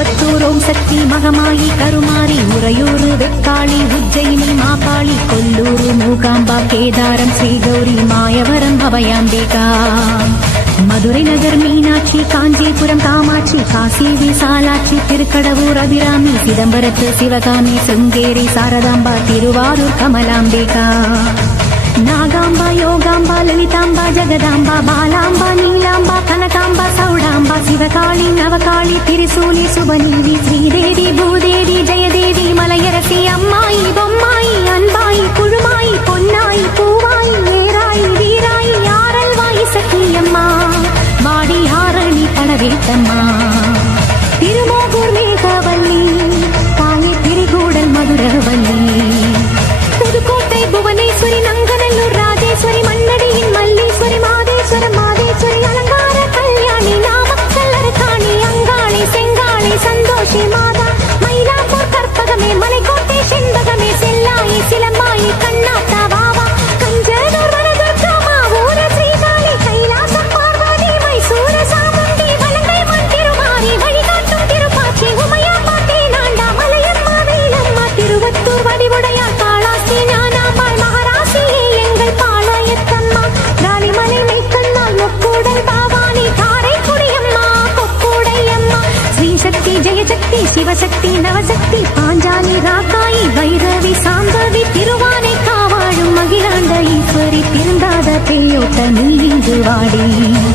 திருவத்தூர் ஓம் சக்தி மகமாயி கருமாரி உறையூர் வெக்காளி உஜ்ஜயினி மாகாளி கொல்லூர் மூகாம்பா கேதாரம் ஸ்ரீகௌரி மாயவரம் அபயாம்பிகா மதுரை நகர் மீனாட்சி காஞ்சிபுரம் காமாட்சி காசி விசாலாட்சி திருக்கடவூர் அபிராமி சிதம்பரத்து சிவகாமி சிருங்கேரி சாரதாம்பா திருவாரூர் கமலாம்பிகா நாகாம்பா யோகாம்பா லலிதாம்பா ஜெகதாம்பா பாலாம்பா நீலாம்பா கனகாம்பா சௌடாம்பா சிவகாளி நவகாளி திரிசூலி சுபநீலி ஸ்ரீதேவி பூதேவி ஜெயதேவி மலையரசி அம்மாயி பொம்மாயி அன்பாயி குழுமாயி பொன்னாயி பூவாயி ஏராயி வீராயி ஆரல்வாயி சக்கியம்மா வாடி ஆரணி படவேட்டம்மா திருமோகூர் மேகவல்லி தாயே திரிகூடல் மதுரவல்லி புதுக்கோட்டை புவனேஸ்வரி நங்கநல்லூர் ராஜேஸ்வரி மண்ணடியின் மல்லீஸ்வரி மாதேஸ்வரம் மாதேஸ்வரி அலங்கார கல்யாணி நாமக்கல் அருக்காணி அங்காளி செங்காளி சந்தோஷி மாதா மயிலாப்பூர் கற்பகமே மலைக்கோட்டை செண்பகமே செல்லாயி சிலம்மாயி கண்ணாத்தா வாவா கஞ்சனூர் வனதுர்கா மாவூர ஸ்ரீகாளி கைலாசம் பார்வதி மைசூர சாமுண்டி வலங்கை திருமாரி வழிகாட்டும் திருப்பாச்சி உமையா பாட்டி நாண்டா மலையம்மா வேலம்மா திருவத்தூர் வடிவுடையாள் காளாஸ்தி ஞானாம்பாள் மகாராசியே எங்கள் பாளையத்தம்மா ராலிமலை மெய்க்கண்ணாள் முக்கூடல் பாவானி காரைக்குடியம்மா கொக்கூடையம்மா ஸ்ரீ சக்தி ஜெயசக்தி சிவசக்தி நவசக்தி பாஞ்சாலி ராக்காயி பைரவி சாம்பவி திருவானை காவாடும் அகிலாண்ட ஈஸ்வரி திருந்தாத பேயோட்ட நீ இங்கு வாடி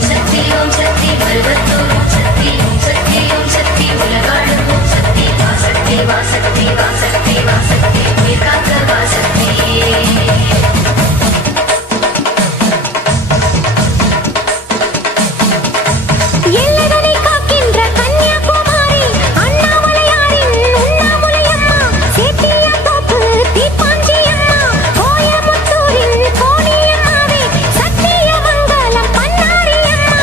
சக்தி ஓம் சக்தி வல்வத்தூர் ஓம் சக்தி ஓம் சக்தி ஓம் சக்தி உலகாடும் ஓம் சக்தி வாசக்தி வாசக்தி வாசக்தி வாசக்தி உயிர்காக்க வாசக்தி எல்லைதனை காக்கின்ற கன்னியாகுமாரி அண்ணாமலையாரின் உண்ணாமுலையம்மா சேத்தியாத்தோப்பு தீப்பாஞ்சியம்மா கோயமுத்தூரின் கோடியம்மாவே சத்தியமங்கலம் பன்னாரியம்மா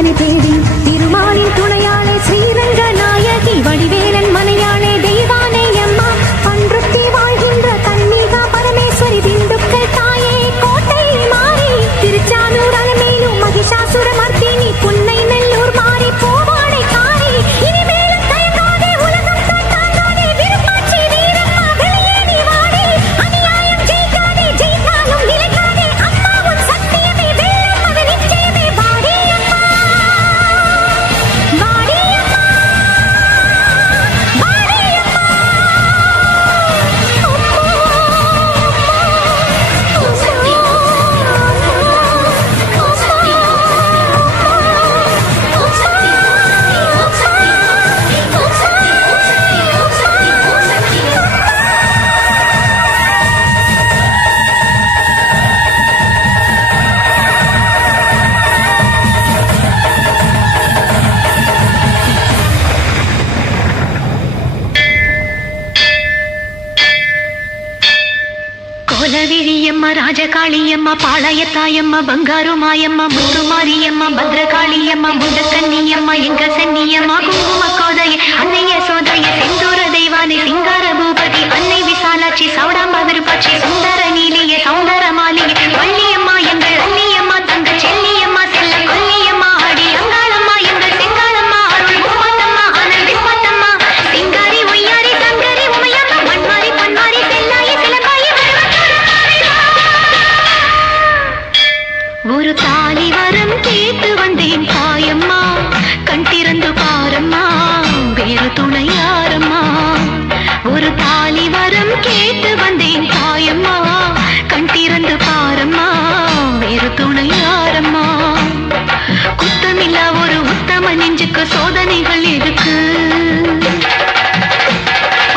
ஐயனை தேடி திருமாலின் துணையாளே ஸ்ரீரங்க நாயகி வடிவேலன் மனையாளே தெய்வானை அம்மா பன்ருட்டி வாழ்கின்ற கன்னிகா பரமேஸ்வரி திண்டுக்கல் தாயே கோட்டை மாறி திருச்சானூர் அலமேலும் மகிஷாசுர மர்த்தினி புன்னை நெல்லூர் மாறி பூவாடை காரி இனிமேலும் தயங்காதே உலகம் தாங்காதே விருப்பாச்சி வீரம்மா வெளியே நீ வாடி அநியாயம் ஜெயிக்காதே ஜெயித்தாலும் நிலைக்காதே அம்மா உன் சத்தியமே வெல்லும் அது நிச்சயமே வாடி அம்மா வாடி அம்மா வாடி கோலவிழியம்மா ராஜகாளியம்மா பாளையத்தாயம்மா பங்காரு மாயம்மா முத்துமாரியம்மா பத்ரகாளியம்மா முண்டக்கன்னியம்மா எங்க சன்னியம்மா குங்கும கோதைய அன்னைய சோதைய செந்தூர தெய்வானை சிங்கார பூபதி அன்னை விசாலாட்சி சௌடாம்பா விருப்பாட்சி சுந்தர நீலிய சௌந்தர மாளிகை வள்ளியம்மா எங்கள் அன்னியம்மா தங்க செல்லியம்மா செல்ல கொல்லியம்மா ஆடி அங்காளம்மா எங்கள் செங்காளம்மா அருள் முப்பாத்தம்மா அனல் விப்பாத்தம்மா சிங்காரி ஒய்யாரி சங்கரி உமையம்மா மண்மாரி பொன்மாரி செல்லாயி சிலம்பாயி ஒரு தாலி வரம் கேட்டு வந்தேன் தாயம்மா கண் திறந்து பாரம்மா வேறு துணை யாரம்மா ஒரு தாலி வரம் கேட்டு வந்தேன் தாயம்மா கண் திறந்து பாரம்மா வேறு துணை யாரம்மா குத்தமில்லா ஒரு உத்தம நெஞ்சுக்கு சோதனைகள் எதுக்கு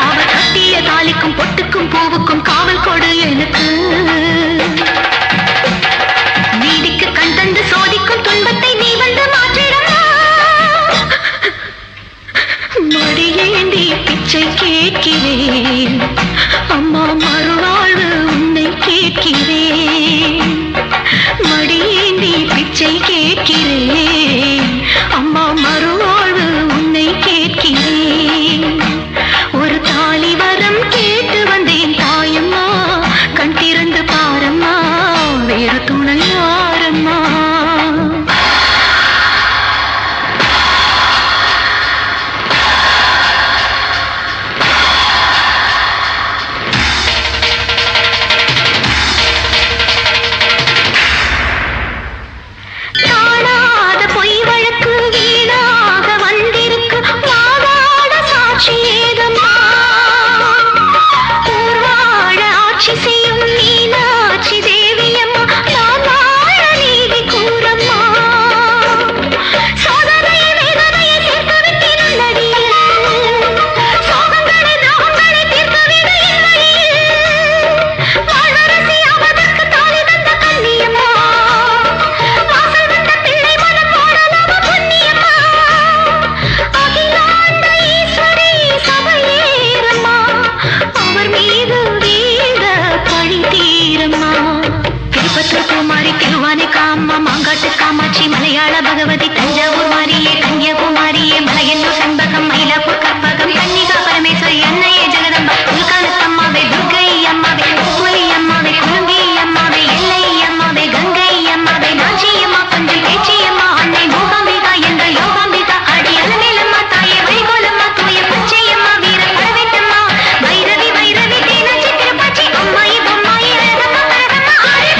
அவர் கட்டிய தாலிக்கும் பொட்டுக்கும் பூவுக்கும் காவல் கொடு எனக்கு நீதிக்கு கண் தந்து சோதிக்கும் துன்பத்தை நீ வந்து மாற்றிடமா மடியேந்தி பிச்சை கேட்கிறேன் அம்மா மறுவாழ்வு உன்னை கேட்கிறேன் மடியேந்தி பிச்சை கேட்கிறேன் அம்மா மறுவாழ்வு உன்னை கேட்கிறேன் ஒரு தாலி வரம் கேட்டு வந்தேன் தாயம்மா கண் திறந்து பாரம்மா வேறு துணை யாரம்மா காணாத பொய் வழக்கு வீணாக வந்திருக்கு வாதாட சாட்சி ஏதம்மா ஊர்வாழ ஆட்சி செய்யும் மீனாட்சி தேவியம்மா நான் வாழ நீதி கூறம்மா சோதனையை வேதனையை தீர்த்து விட்டிருந்த நடியில் சோகங்களை தாகங்களை தீர்த்து விட வாழ்வரசி அவதற்கு தாலி தந்த கன்னியம்மா வாசல் வந்த பிள்ளை மனம் போடலாம புண்ணியம்மா அகிலாண்ட ஈஸ்வரி சபையேறம்மா அவர் மீது வீட பழி தீரம்மா திருப்பத்தூர் குமாரி திருவானை காம்மா மாங்காட்டு காமாட்சி மலையாள பகவதி தஞ்சாவூர் மாரியே கன்னியாகுமாரியே மலையன்னூர் செண்பகம் மயிலாப்பூர் கற்பகம் கன்னிகா பரமேஸ்வரி அன்னையே ஜெகதம்பா உள்காலத்தம்மாவே துர்க்கை அம்மாவே புலி அம்மாவே குருங்கி அம்மாவே எல்லை அம்மாவே கங்கை அம்மாவே நாச்சி அம்மா கொஞ்சம் பேச்சி அம்மா அன்னை மூகாம்பிகா எங்கள் யோகாம்பிகா அடி அலமேலம்மா தாயே வைகோலம்மா தூய பச்சையம்மா வீர பழவேட்டம்மா வைரவி வைரவி தேனாச்சி திருப்பாச்சி அம்மாயி பொம்மாயி அழகம்மா கரகம்மா ஆடி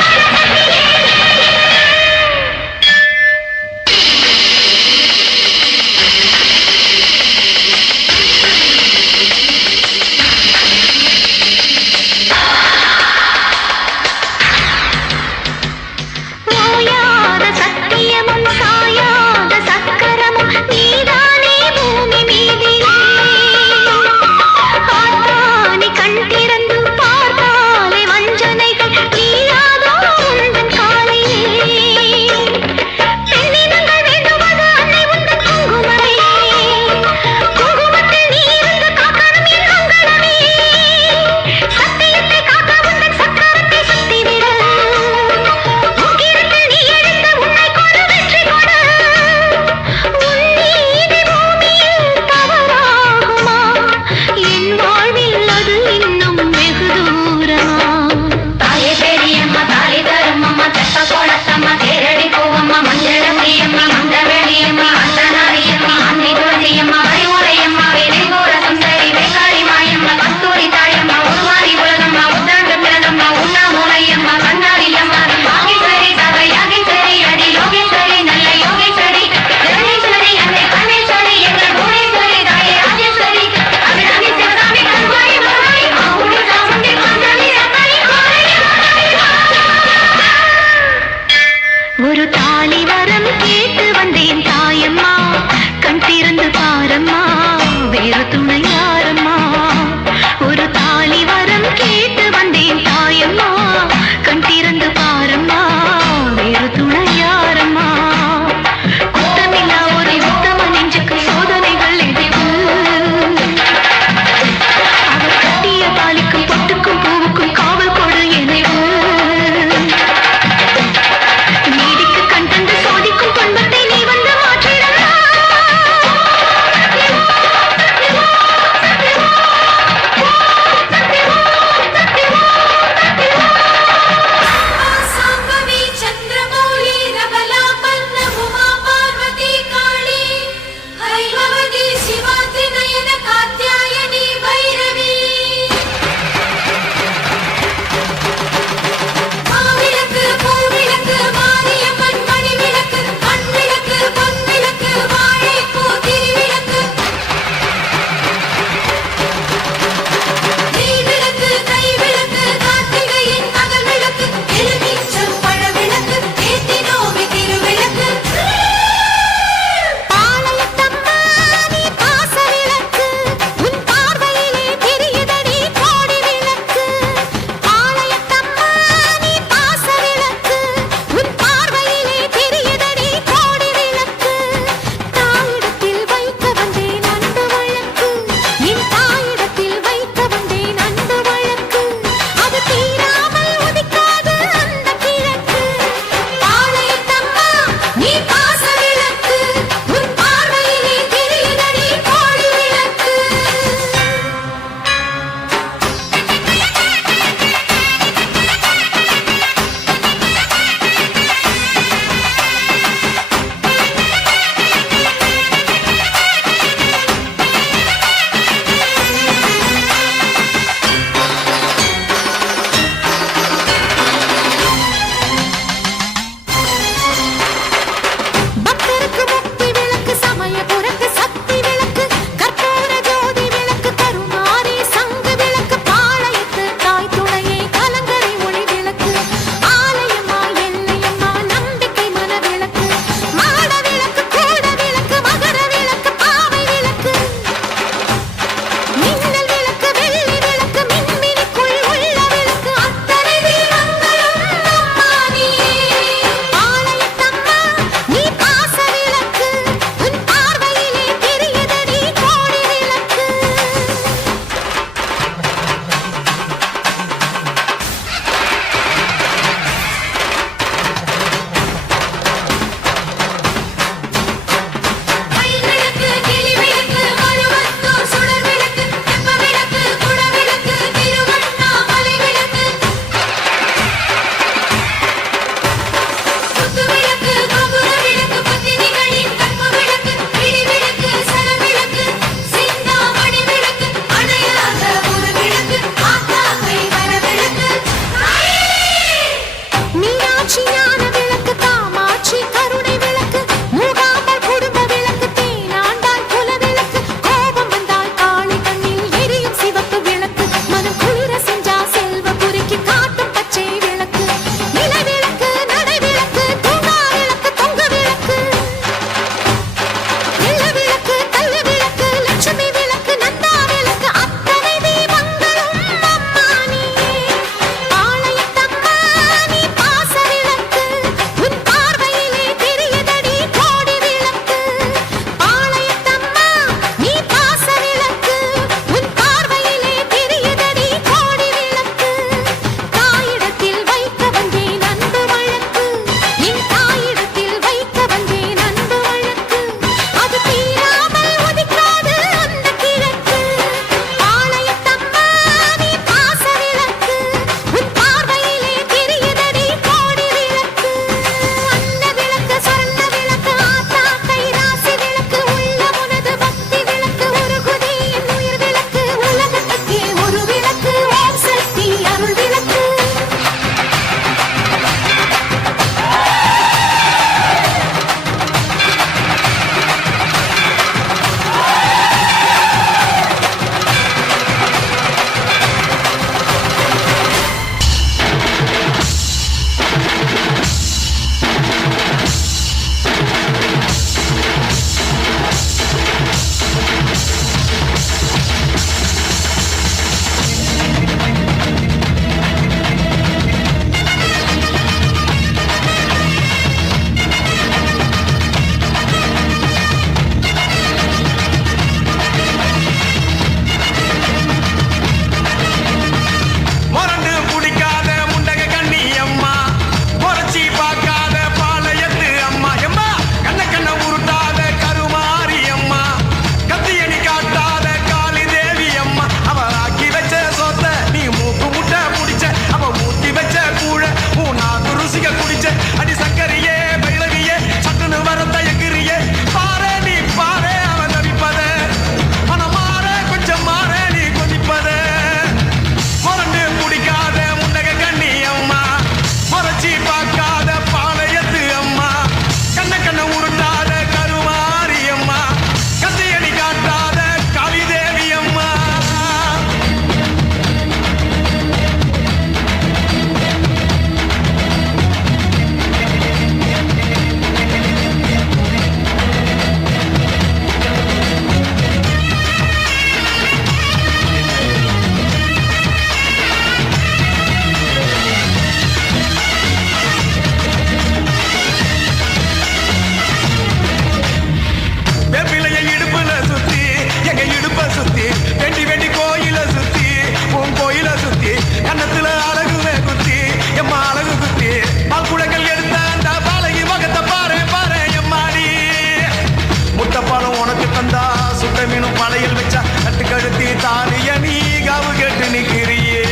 தாலிய நீ காவு கேட்டு நிக்கிறியே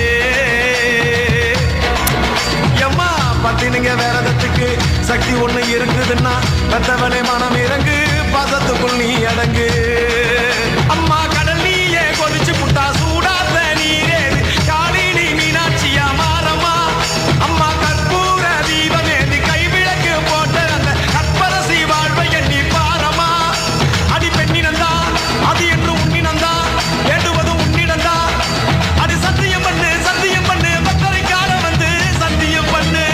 எம்மா பத்தினிங்க வேறதத்துக்கு சக்தி ஒண்ணு இருக்குதுன்னா பெத்தவளே மனம் இறங்கு பாசத்துக்குள் நீ அடங்கு அம்மா கடல் நீயே கொதிச்சு புட்டா சூடாத நீரே காளி நீ மீனாட்சியா மாறம்மா அம்மா கற்பூர தீபமே நீ கைவிளக்கு போட்ட அந்த கற்பரசி வாழ்வை எண்ணி பாரம்மா அடி பெண்ணினந்தா அது என்று உன்னினந்தா ஏடுவது உன்னிடந்தா அடி சத்தியம் பண்ணு பத்தரை காலம் வந்து சத்தியம் பண்ணு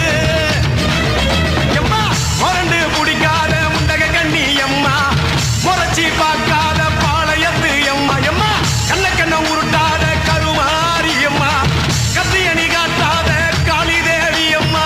எம்மா முரண்டு பிடிக்காத முண்டக கண்ணி எம்மா முறைச்சி பார்க்காத பாளையத்து எம்மா எம்மா கண்ண உருட்டாத கருமாரி எம்மா கத்தியணி காட்டாத காளி தேவி அம்மா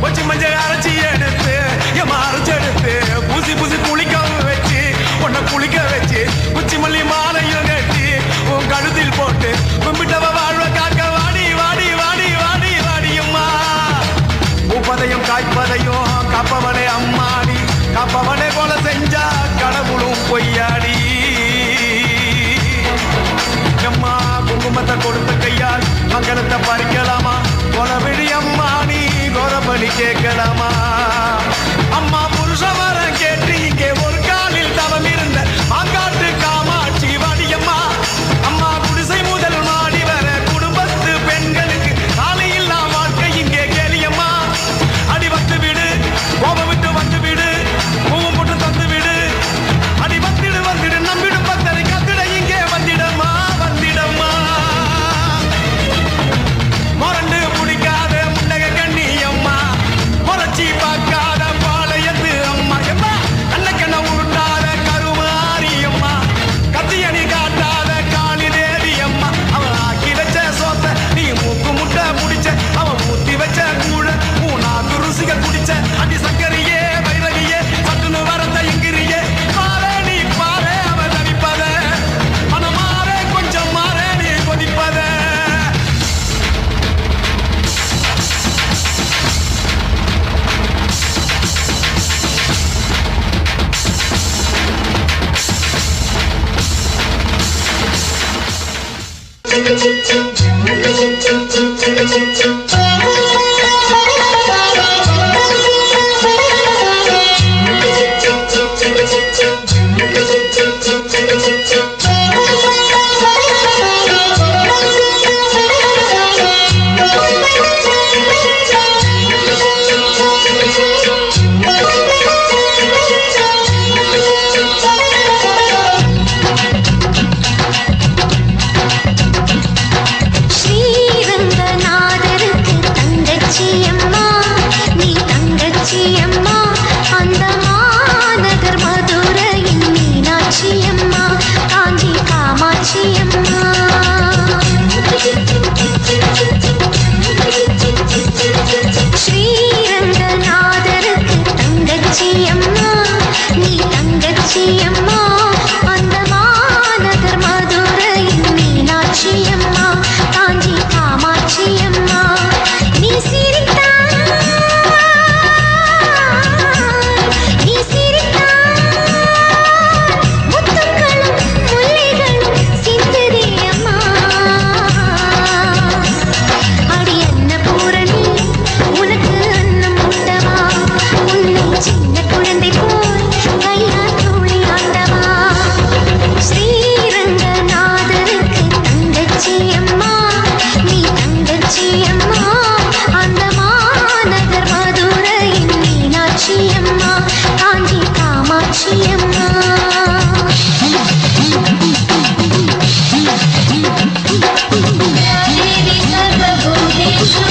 கொச்சி மஞ்சள் அரைச்சி எடுத்து எம்மா அரைச்செடுத்து பூசி குளிக்க வச்சு உன்னை குளிக்க வச்சு குச்சி மல்லி மாலையும் கட்டி உன் கழுத்தில் போட்டு கும்பிட்டவ வாழ்வ காக்க வாடி வாடி வாடி வாடி வாடியம்மா பூப்பதையும் காய்ப்பதையும் காப்பவனே அம்மாடி காப்பவனே போல செஞ்சா கடவுளும் பொய்யாடி எம்மா குங்குமத்தை கொடுத்த கையால் மங்களத்தை பறிக்கலாமா கொலவிழி அம்மா நீ கோரபலி கேட்கலாமா அம்மா புருஷ வர கேட்டு இங்கே ஒரு காலில் தவம் இருந்த மாங்காட்டு காமாட்சி வாடியம்மா அம்மா குடிசை முதல் மாடி வர குடும்பத்து பெண்களுக்கு காலையில்லா வாழ்க்கை இங்கே கேளியம்மா அடி வந்து விடு கோபம் விட்டு வந்து விடு பூவும் போட்டு தந்து விடு அடி வந்துடு நம்பிடு பத்தரை கத்திட இங்கே வந்திடம்மா முரண்டு பிடிக்காத முண்டக கண்ணி அம்மா முறைச்சி பார்க்காத பாளையத்து அம்மா எம்மா கண்ண உருட்டாத கருமாரி அம்மா கத்தியணி காட்டாத காளி தேவி அம்மா அவன் ஆக்கி வச்ச சோத்த நீ மூக்கு முட்டை முடிச்ச அவன் ஊத்தி வச்ச கூழ மூணாக்கு ருசிக குடிச்ச அடி சங்கரியே வைரவியே சட்டுன்னு வரந்த எங்கிரியே பாரு நீ பாரு அவன் தவிப்பத மனமாற கொஞ்சம் மாற நீ கொதிப்பத ஸ்ரீரங்கநாதருக்கு தங்கச்சியம்மா நீ தங்கச்சியம்மா அந்த மாநகர் மதுரையின் மீனாட்சியம்மா காஞ்சி காமாட்சியம்மா ஸ்ரீரங்கநாதருக்கு தங்கச்சியம்மா நீ தங்கச்சியம்மா அந்த மாநகர் மதுரையின் மீனாட்சியம்மா காஞ்சி காமாட்சியம்மா நீ சிரித்தாய் முத்துக்களும் முல்லைகளும் சிந்துதே அம்மா அடி அன்னபூரணி உனக்கு அன்னம் உண்டவா உன்னை சின்ன குழந்தை போல் கையால் தூளி ஆண்டவா ஸ்ரீரங்கநாதருக்கு தங்கச்சியம்மா நீ தங்கச்சியம்மா அந்த மாநகர் மதுரையின் மீனாட்சியம்மா காஞ்சி காமாட்சியம்மா தேவி சர்வபூதேஷு